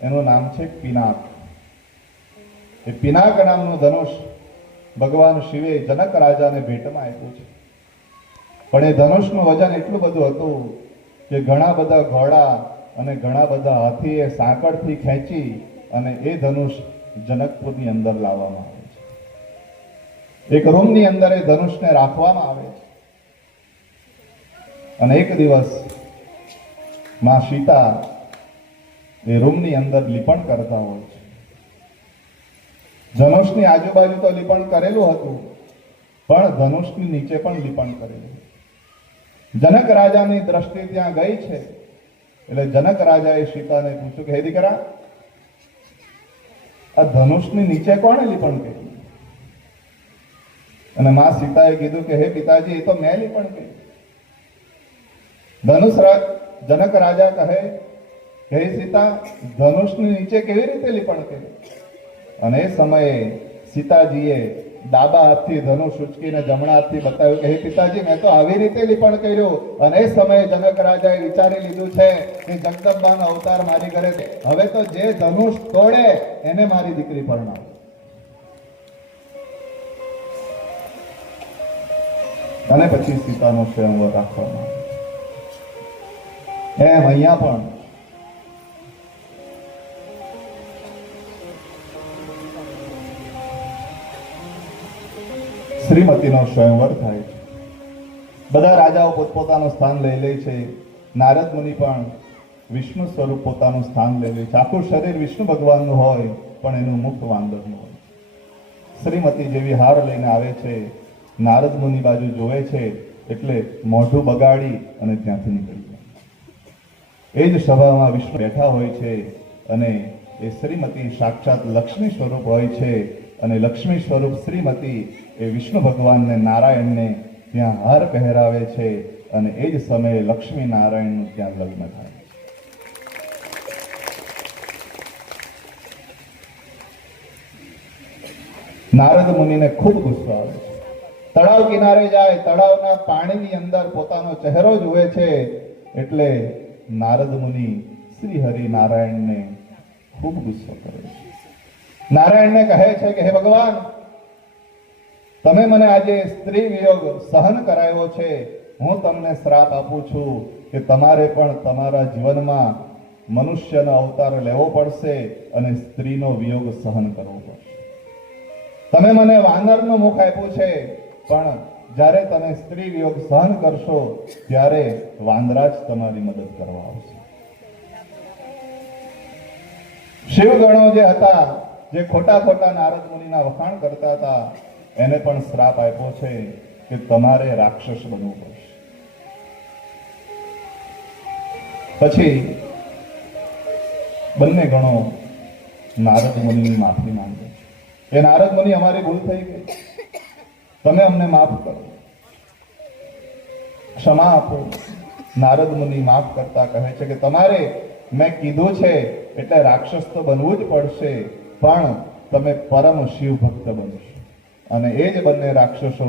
એનું નામ છે પિનાક. એ પિનાક નામનું ધનુષ ભગવાન શિવે જનક રાજાને ભેટમાં આપ્યું છે. પણ એ ધનુષનું વજન એટલું બધું હતું કે ઘણા બધા ઘોડા અને ઘણા બધા હાથી એ સાંકળથી ખેંચી અને એ ધનુષ જનકપુરની અંદર લાવવામાં આવે છે. એક રૂમની અંદર એ ધનુષને રાખવામાં આવે છે. અને એક દિવસ માં સીતા એ રૂમની અંદર લીપણ કરતા હોય છે. ધનુષની આજુબાજુ તો લીપણ કરેલું હતું, પણ ધનુષની નીચે પણ લીપણ કરેલું. જનક રાજાની દ્રષ્ટિ ત્યાં ગઈ છે એટલે જનક રાજાએ સીતાને પૂછ્યું કે હે દીકરા, આ ધનુષની નીચે કોણે લીપણ કર્યું? અને માં સીતાએ કીધું કે હે પિતાજી, એ તો મેં લીપણ કર્યું. જનક રાજા કહે હે સીતા, ધનુષની નીચે કેવી રીતે લીપણ કર્યું? અને એ સમયે સીતાજીએ ડાબા હાથથી ધનુષ ઉચકીને જમણા હાથથી બતાવ્યું કે હે પિતાજી, મેં તો આવી રીતે લીપણ કર્યું. અને એ સમયે જનક રાજાએ વિચારી લીધું છે કે જગદંબાનો અવતાર મારી ઘરે છે, હવે તો જે ધનુષ તોડે એને મારી દીકરી પરણાવે. અને પછી સીતાનો સ્વયંવર રાખવામાં આવે. એમ અહીંયા પણ શ્રીમતીનો સ્વયંવર થાય છે. બધા રાજાઓ પોતપોતાનું સ્થાન લઈ લે છે. નારદ મુનિ પણ વિષ્ણુ સ્વરૂપ પોતાનું સ્થાન લઈ લે છે. આખું શરીર વિષ્ણુ ભગવાનનું હોય, પણ એનું મુખ વાંદરનું હોય. શ્રીમતી જેવી હાર લઈને આવે છે, નારદ મુનિ બાજુ જોવે છે એટલે મોઢું બગાડી અને ત્યાંથી નીકળી જાય. એ જ સભામાં વિષ્ણુ બેઠા હોય છે અને એ શ્રીમતી સાક્ષાત લક્ષ્મી સ્વરૂપ હોય છે. અને લક્ષ્મી સ્વરૂપ શ્રીમતી એ વિષ્ણુ ભગવાનને, નારાયણને ત્યાં હાર પહેરાવે છે. અને એ જ સમયે લક્ષ્મી નારાયણનું ત્યાં લગ્ન થાય છે. નારદ મુનિને ખૂબ ગુસ્સો આવે છે. તળાવ કિનારે જાય, તળાવના પાણીની અંદર પોતાનો ચહેરો જુએ છે એટલે નારદ મુનિ શ્રી હરિ નારાયણને ખૂબ ગુસ્સો કરે છે. નારાયણને કહે છે કે હે ભગવાન, તમે મને આજે સ્ત્રી વિયોગ સહન કરાયો છે. હું તમને શ્રાપ આપું છું કે તમારે પણ તમારા જીવનમાં મનુષ્યનો અવતાર લેવો પડશે અને સ્ત્રીનો વિયોગ સહન કરવો પડશે. તમે મને વાનરનું મુખ આપ્યું છે, પણ જ્યારે તમે સ્ત્રી વિયોગ સહન કરશો ત્યારે વાંદરા જ તમારી મદદ કરવા આવશે. શિવગણો જે હતા, જે ખોટા ખોટા નારદ મુનિના વખાણ કરતા હતા, એને પણ શ્રાપ આપ્યો છે કે તમારે રાક્ષસ બનવું પડશે. પછી બંને ગણો નારદ મુનિની માફી માંગે છે. એ નારદ મુનિ, અમારી ભૂલ થઈ ગઈ, તમે અમને માફ કરો, ક્ષમા આપો. નારદ મુનિ માફ કરતા કહે છે કે તમારે મેં કીધું છે એટલે રાક્ષસ તો બનવું જ પડશે, પણ તમે પરમ શિવ ભક્ત બનશો. અને એ જ બંને રાક્ષસો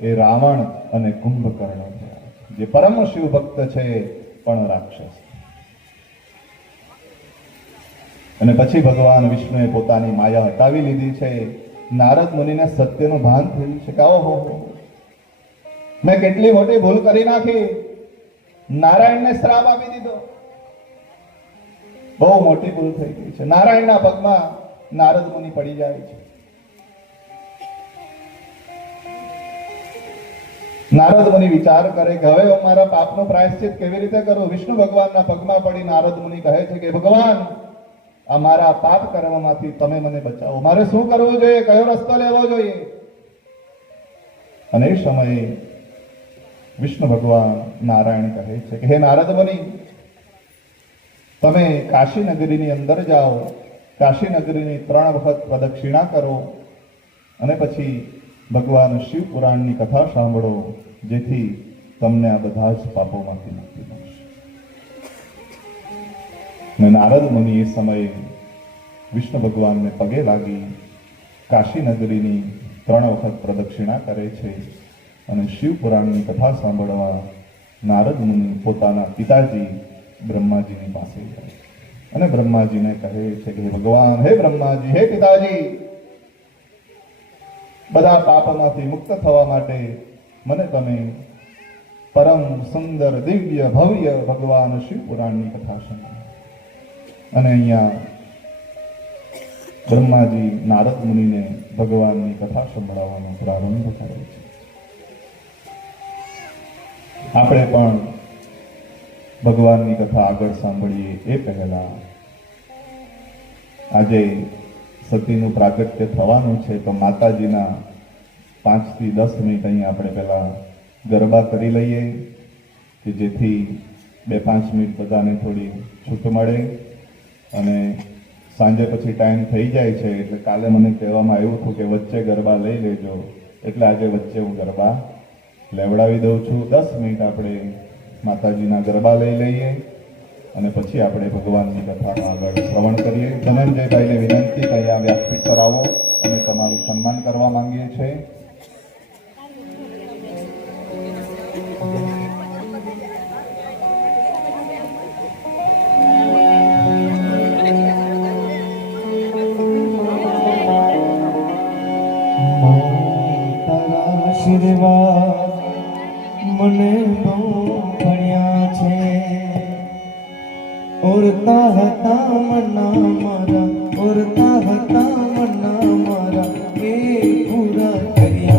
એ રાવણ અને કુંભકર્ણ છે, જે પરમ શિવ ભક્ત છે પણ રાક્ષસ. અને પછી ભગવાન વિષ્ણુએ પોતાની માયા હટાવી લીધી છે. નારદ મુનિને સત્યનું ભાન થયું છે કે ઓહો, મેં કેટલી મોટી ભૂલ કરી નાખી, નારાયણને શ્રાપ આપી દીધો, બહુ મોટી ભૂલ થઈ ગઈ છે. નારાયણના પગમાં નારદ મુનિ પડી જાય છે. નારદ મુનિ વિચાર કરે કે હવે હું મારા પાપનો પ્રાયશ્ચિત કેવી રીતે કરું. વિષ્ણુ ભગવાનના પગમાં પડી નારદ મુનિ કહે છે કે ભગવાન, આ મારા પાપ કર્મમાંથી તમે મને બચાવો. મારે શું કરવું જોઈએ, કયો રસ્તો લેવો જોઈએ? અને એ સમયે વિષ્ણુ ભગવાન નારાયણ કહે છે કે હે નારદ મુનિ, તમે કાશી નગરીની અંદર જાઓ, કાશી નગરીની 3 વખત પ્રદક્ષિણા કરો અને પછી ભગવાન શિવ પુરાણની કથા સાંભળો, જેથી તમને આ બધા જ પાપોમાંથી મુક્તિ મળશે. અને નારદ મુનિ એ સમયે વિષ્ણુ ભગવાનને પગે લાગી કાશી નગરીની 3 વખત પ્રદક્ષિણા કરે છે અને શિવ પુરાણની કથા સાંભળવા નારદ મુનિ પોતાના પિતાજી બ્રહ્માજીની પાસે જાય અને બ્રહ્માજીને કહે છે કે હે ભગવાન, હે બ્રહ્માજી, હે પિતાજી, બધા પાપમાંથી મુક્ત થવા માટે મને તમે પરમ સુંદર દિવ્ય ભવ્ય ભગવાન શિવ પુરાણની કથા સંભળાવો. અને અહીંયા બ્રહ્માજી નારદ મુનિને ભગવાનની કથા સંભળાવવાનો પ્રારંભ કરે છે. આપણે પણ ભગવાનની કથા આગળ સાંભળીએ એ પહેલા આજે સતીનું પ્રાગટ્ય થવાનું છે, તો માતાજીના 5 થી 10 મિનિટ અહીંયા આપણે પહેલા ગરબા કરી લઈએ કે જેથી 2-5 મિનિટ બધાને થોડી છૂટ મળે. અને સાંજે પછી ટાઈમ થઈ જાય છે એટલે કાલે મને કહેવામાં આવ્યું હતું કે વચ્ચે ગરબા લઈ લેજો, એટલે આજે વચ્ચે હું ગરબા લેવડાવી દઉં છું. 10 મિનિટ આપણે માતાજીના ગરબા લઈ લઈએ અને પછી આપણે ભગવાનની કથામાં આગળ શ્રવણ કરીએ. ધનંજયભાઈને વિનંતી કે અહીંયા વ્યાસપીઠ પર આવો અને તમારું સન્માન કરવા માંગીએ છીએ. તારા આશીર્વાદ મને બહુ મળ્યા છે. ઓરતા હતા મના મારા, ઓરતા હતા મના મારા, એ પૂરા કર્યા.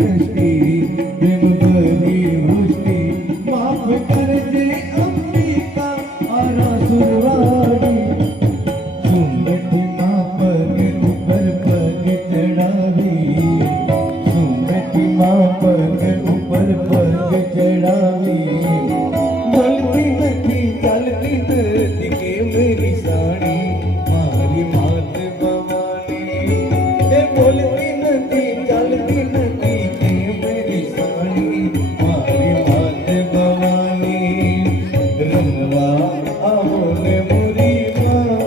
दृष्टि प्रेम भरी वृष्टि माफ करजे अंबिका आरा सुरवाड़ी सुमठी माँ पग ऊपर पग चढ़ावी सुमठी माँ पग ऊपर पग चढ़ावी बोलती नहीं चलती दिखे मेरी साड़ी मारी मात भवानी ए बोलती नहीं चलती नहीं के मेरी साड़ी मारी मात भवानी रंगवा आओ ने मुरी माँ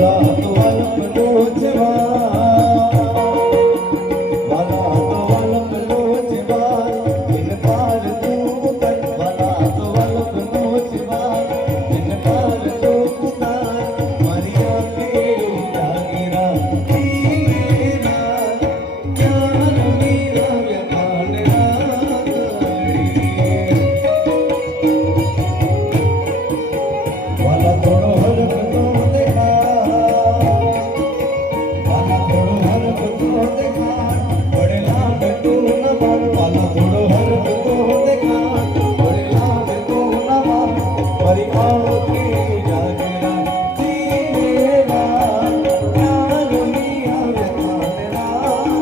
વાલા તો વાલપનો જવાન, વાલા તો વાલપનો જવાન, બિન પાર તું કર. વાલા તો વાલપનો જવાન, બિન પાર તું કર. મારી આંખે જાગીરા હીરા, જ્ઞાન મીરા વ્યથાન વાલા થોડો હરખ તો દેખા, વાલા થોડો હરખ તો દેખા, બડે લાગ તું ન માર. વાલા થોડો હરખ તો દેખા, બડે લાગ તું ન માર. મારી આંખે જાગરા હીરા, જ્ઞાન મીરા વ્યથાન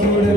છોડ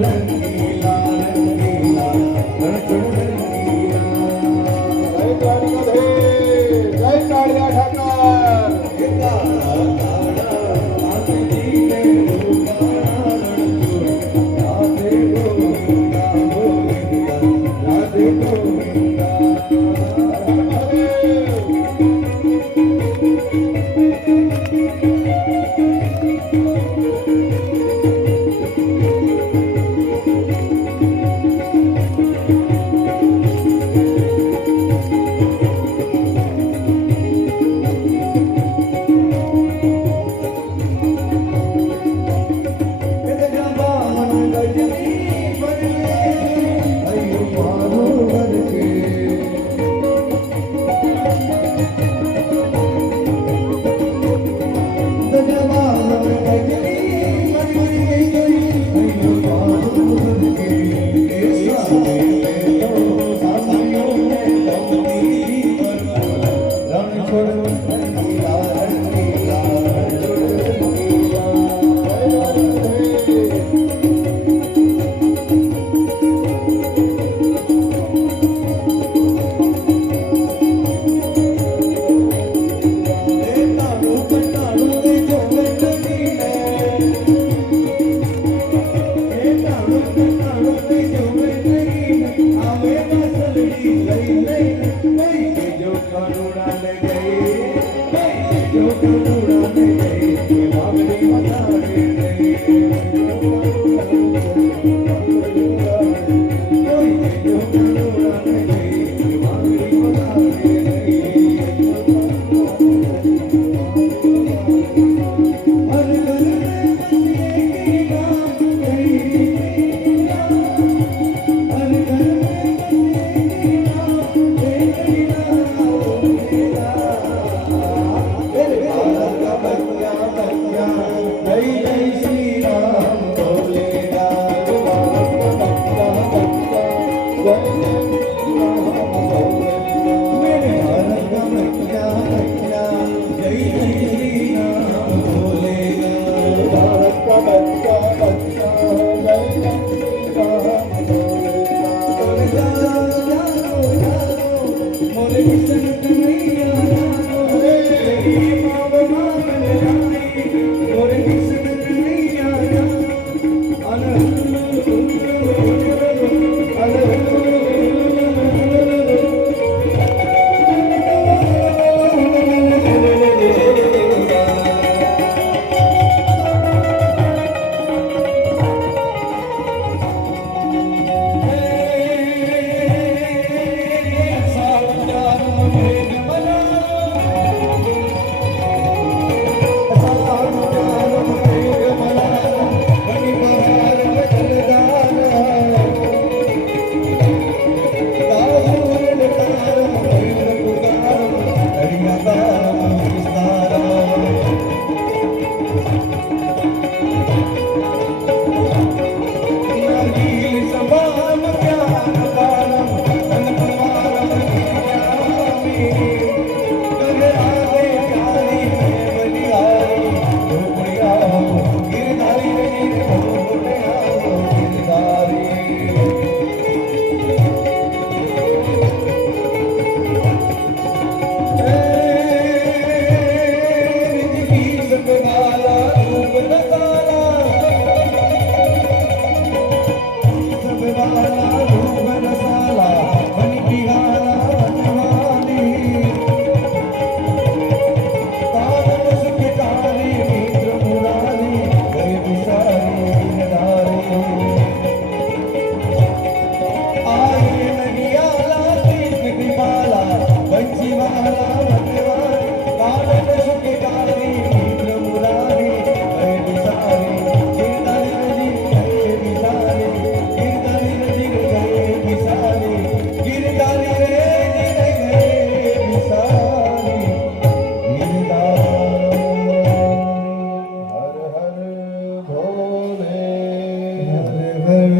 હર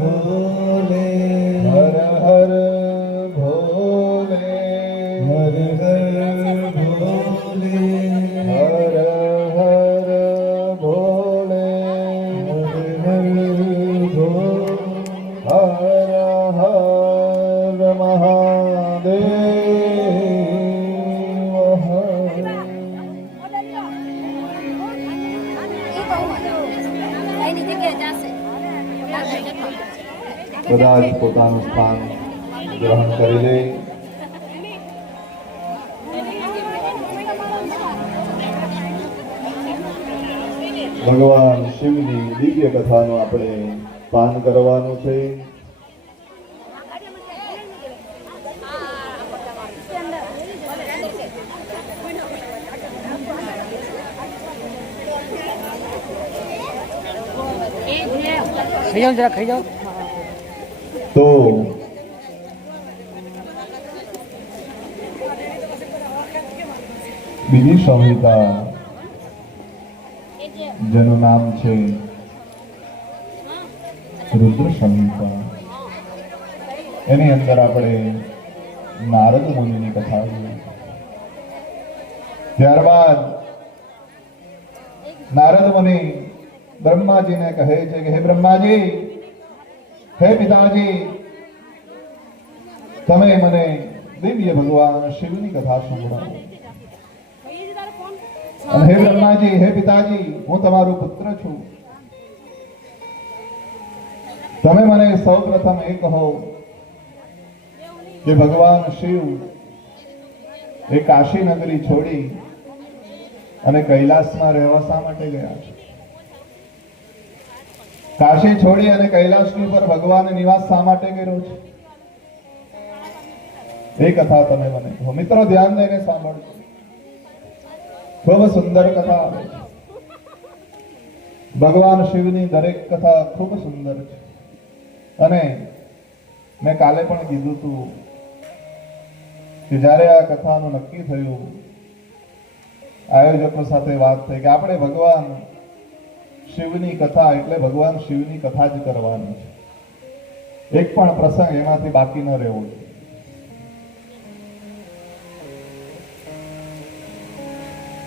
ભોલે હર હર ભોલે હર હર ભોલે હર હર ભોલે હર ભોલે હર હર મહાદેવ હર. બધા જ પોતાનું સ્થાન ગ્રહણ કરી લે. ભગવાન શિવની દિવ્ય કથાનું આપણે પાન કરવાનું છે. ખાઈ જાઓ જરા ખાઈ જાઓ. તો બીજી સંહિતા જેનું નામ છે રુદ્ર સંહિતા, એની અંદર આપણે નારદ મુનિની કથા જોઈએ. ત્યારબાદ નારદ મુનિ બ્રહ્માજીને કહે છે કે હે બ્રહ્માજી, હે પિતાજી, તમે મને દિવ્ય ભગવાન શિવની કથા સંભળાવો. અને હે બ્રહ્માજી, હે પિતાજી, હું તમારો પુત્ર છું. તમે મને સૌ પ્રથમ એ કહો કે ભગવાન શિવ એ કાશી નગરી છોડી અને કૈલાસમાં રહેવા શા માટે ગયા છે? કાશી છોડી અને કૈલાસની ઉપર ભગવાન નિવાસ શા માટે કર્યો છે? એ કથા તમે મને કહો. મિત્રો ધ્યાન દઈને સાંભળજો, ખૂબ સુંદર કથા આવે છે. ભગવાન શિવની દરેક કથા ખૂબ સુંદર છે. અને મેં કાલે પણ કીધું હતું કે જ્યારે આ કથાનું નક્કી થયું, આયોજકો સાથે વાત થઈ કે આપણે ભગવાન શિવની કથા એટલે ભગવાન શિવની કથા જ કરવાની છે. એક પણ પ્રસંગ એમાંથી બાકી ન રહેવો જોઈએ.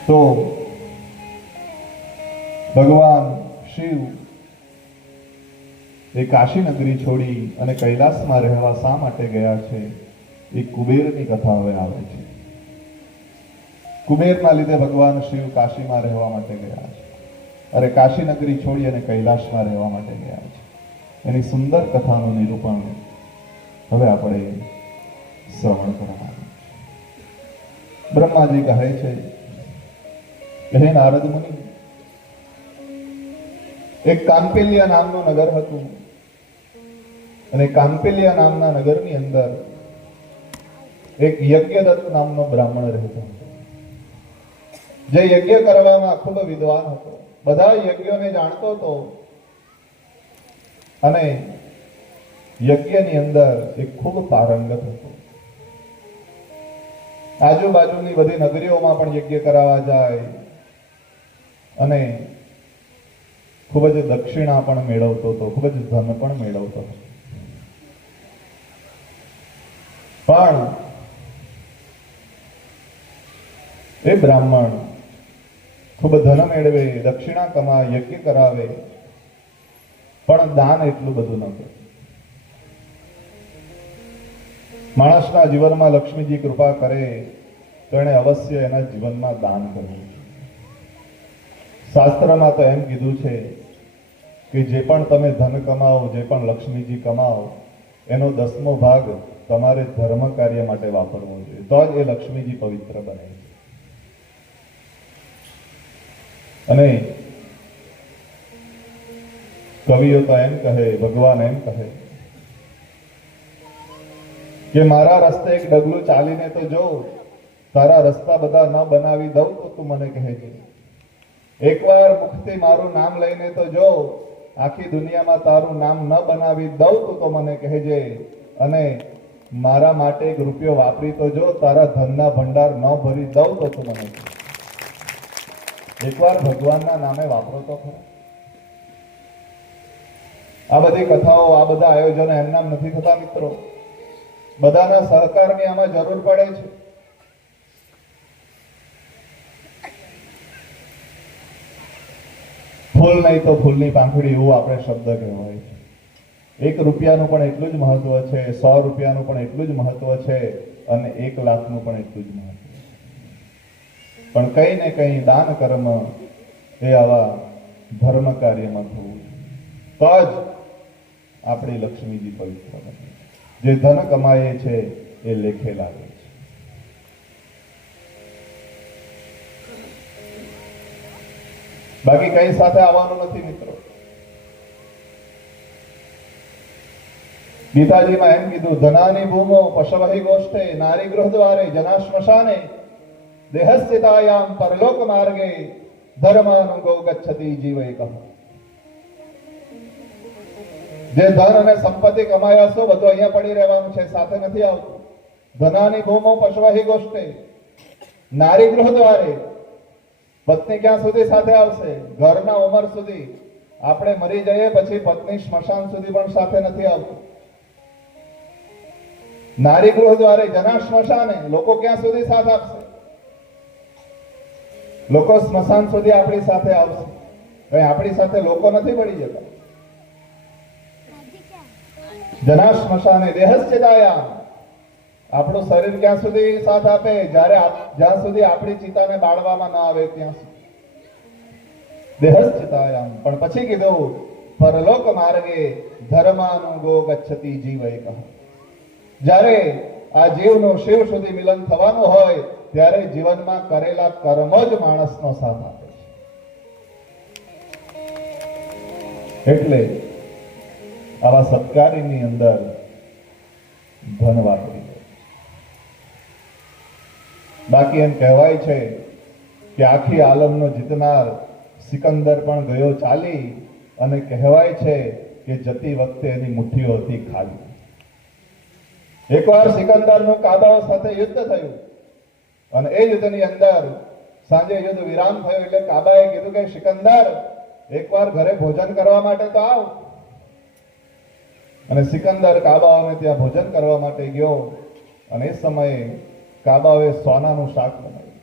તો ભગવાન શિવ એ કાશી નગરી છોડી અને કૈલાસમાં રહેવા શા માટે ગયા છે, એ કુબેરની કથા હવે આવે છે. કુબેરના લીધે ભગવાન શિવ કાશીમાં રહેવા માટે ગયા છે, અરે કાશી નગરી છોડી અને કૈલાસમાં રહેવા માટે ગયા છે. એની સુંદર કથાનું નિરૂપણ હવે આપણે શ્રવણ કરવાનું છે. બ્રહ્માજી કહે છે કે હે નારદ મુનિ, એક કાંપિલ્યા નામનું નગર હતું અને કાંપિલ્યા નામના નગરની અંદર એક યજ્ઞદત્ત નામનો બ્રાહ્મણ રહેતો, જે યજ્ઞ કરવામાં ખૂબ વિદ્વાન હતો, બધા યજ્ઞોને જાણતો હતો અને યજ્ઞની અંદર એ ખૂબ પારંગત હતો. આજુબાજુની બધી નગરીઓમાં પણ યજ્ઞ કરાવવા જાય અને ખૂબ જ દક્ષિણા પણ મેળવતો હતો, ખૂબ જ ધન પણ મેળવતો હતો. પણ એ બ્રાહ્મણ ખૂબ ધન મેળવે, દક્ષિણા કમાય, યજ્ઞ કરાવે, પણ દાન એટલું બધું ન કરે. માણસના જીવનમાં લક્ષ્મીજી કૃપા કરે તો એને અવશ્ય એના જીવનમાં દાન કરવું. શાસ્ત્રમાં તો એમ કીધું છે કે જે પણ તમે ધન કમાઓ, જે પણ લક્ષ્મીજી કમાઓ, એનો 10મો ભાગ તમારે ધર્મ કાર્ય માટે વાપરવો જોઈએ, તો જ એ લક્ષ્મીજી પવિત્ર બને છે. અને કવિઓ તો એમ કહે, ભગવાન એમ કહે કે મારા રસ્તે એક ડગલું ચાલીને તો જો, તારા રસ્તા બધા ન બનાવી દઉં તો તું મને કહેજે. એકવાર મુખથી મારું નામ લઈને તો જો, આખી દુનિયામાં તારું નામ ન બનાવી દઉં તો મને કહેજે. અને મારા માટે એક રૂપિયો વાપરી તો જો, તારા ધનના ભંડાર ન ભરી દઉં તો તું મને કહેજે. એકવાર ભગવાનના નામે વાપરો તો ખરા. આ બધી કથાઓ, આ બધા આયોજનો એમનામ નથી થતા મિત્રો. બધાના સહકારની આમાં જરૂર પડે છે. ફૂલ નહીં તો ફૂલની પાંખડી, એવું આપણે શબ્દ કહેવાય છે. 1 રૂપિયાનું પણ એટલું જ મહત્વ છે, 100 રૂપિયાનું પણ એટલું જ મહત્વ છે, અને 1 લાખનું પણ એટલું જ મહત્વ છે. પણ કંઈ ને કંઈ દાન કર્મ એ આવા ધર્મ કાર્યમાં થવું તો જ આપણી લક્ષ્મીજી પવિત્ર બને. જે ધન કમાય છે એ લેખે લાગે છે. બાકી કઈ સાથે આવવાનું નથી મિત્રો. ગીતાજીમાં એમ કીધું, ધનાની ભૂમો પશવહિ ગોષ્ઠે નારી ગૃહ દ્વારે જના શ્મશાને દેહસ્થિતાયામ પરલોક માર્ગે ધર્માનુગો ગચ્છતિ જીવૈકઃ. જે ધન અને સંપત્તિ કમાયા છો બધું અહીંયા પડી રહેવાનું છે, સાથે નથી આવતું. ધનાની ભૂમો પશવહિ ગોષ્ઠે, નારી ગૃહ દ્વારે, પત્ની ક્યાં સુધી સાથે આવશે? ઘરના ઉંમર સુધી. આપણે મરી જઈએ પછી પત્ની સ્મશાન સુધી પણ સાથે નથી આવતું. નારી ગૃહ દ્વારે જના સ્મશાને, લોકો ક્યાં સુધી સાથ આપશે? લોકો સ્મશાન સુધી આપણી સાથે આવશે. કઈ આપણી સાથે લોકો નથી પડી જતા. જના સ્મશાને દેહશ્ચિતાયામ, આપણું શરીર ક્યાં સુધી સાથ આપે? જ્યાં સુધી આપણી ચિતાને બાળવામાં ના આવે ત્યાં સુધી. દેહશ્ચિતાયામ. પણ પછી કીધું, પરલોક માર્ગે ધર્માનુગો ગચ્છતિ જીવૈકઃ. જ્યારે આ જીવનું શિવ સુધી મિલન થવાનું હોય ત્યારે જીવનમાં કરેલા કર્મ જ માણસનો સાથ આપે છે. એટલે આવા સત્કારીની અંદર ધન વાપરી દે. બાકી એમ કહેવાય છે કે આખી આલમનો જીતનાર સિકંદર પણ ગયો ચાલી, અને કહેવાય છે કે જતી વખતે એની મુઠ્ઠીઓ હતી ખાલી. એકવાર સિકંદરનું કાબાઓ સાથે યુદ્ધ થયું, અને એ યુદ્ધની અંદર સાંજે યુદ્ધ વિરામ થયો એટલે કાબાએ કીધું કે સિકંદર, એકવાર ઘરે ભોજન કરવા માટે તો આવ. અને સિકંદર કાબાઓને ત્યાં ભોજન કરવા માટે ગયો, અને એ સમયે કાબાઓએ સોનાનું શાક બનાવ્યું,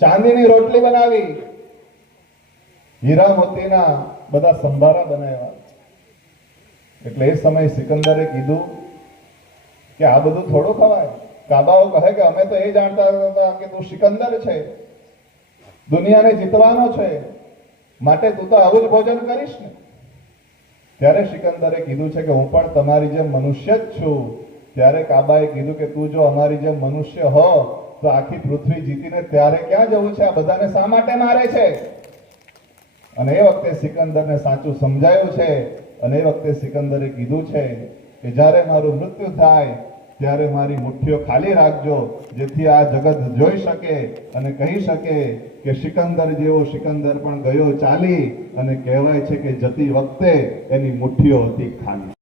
ચાંદીની રોટલી બનાવી, હીરા મોતીના બધા સંભારા બનાવ્યા. એટલે એ સમયે સિકંદરે કીધું કે આ બધું થોડું ખવાય. કાબાઓ કહે કે અમે તો એ જાણતા હતા કે તું સિકંદર છે, દુનિયાને જીતવાનો છે, માટે તું તો આવું જ ભોજન કરીશ ને. ત્યારે સિકંદરે કીધું છે કે હું પણ તમારી જેમ મનુષ્ય જ છું. ત્યારે કાબાએ કીધું કે તું જો અમારી જેમ મનુષ્ય હો તો આખી પૃથ્વી જીતીને ત્યારે ક્યાં જવું છે? આ બધાને શા માટે મારે છે? અને એ વખતે સિકંદરને સાચું સમજાયું છે. અને એ વખતે સિકંદરે કીધું છે કે જ્યારે મારું મૃત્યુ થાય ત્યારે મારી મુઠ્ઠીઓ ખાલી રાખજો, જેથી આ જગત જોઈ શકે અને કહી શકે કે સિકંદર જેવો સિકંદર પણ ગયો ચાલી, અને કહેવાય છે કે જતી વખતે એની મુઠ્ઠીઓ હતી ખાલી.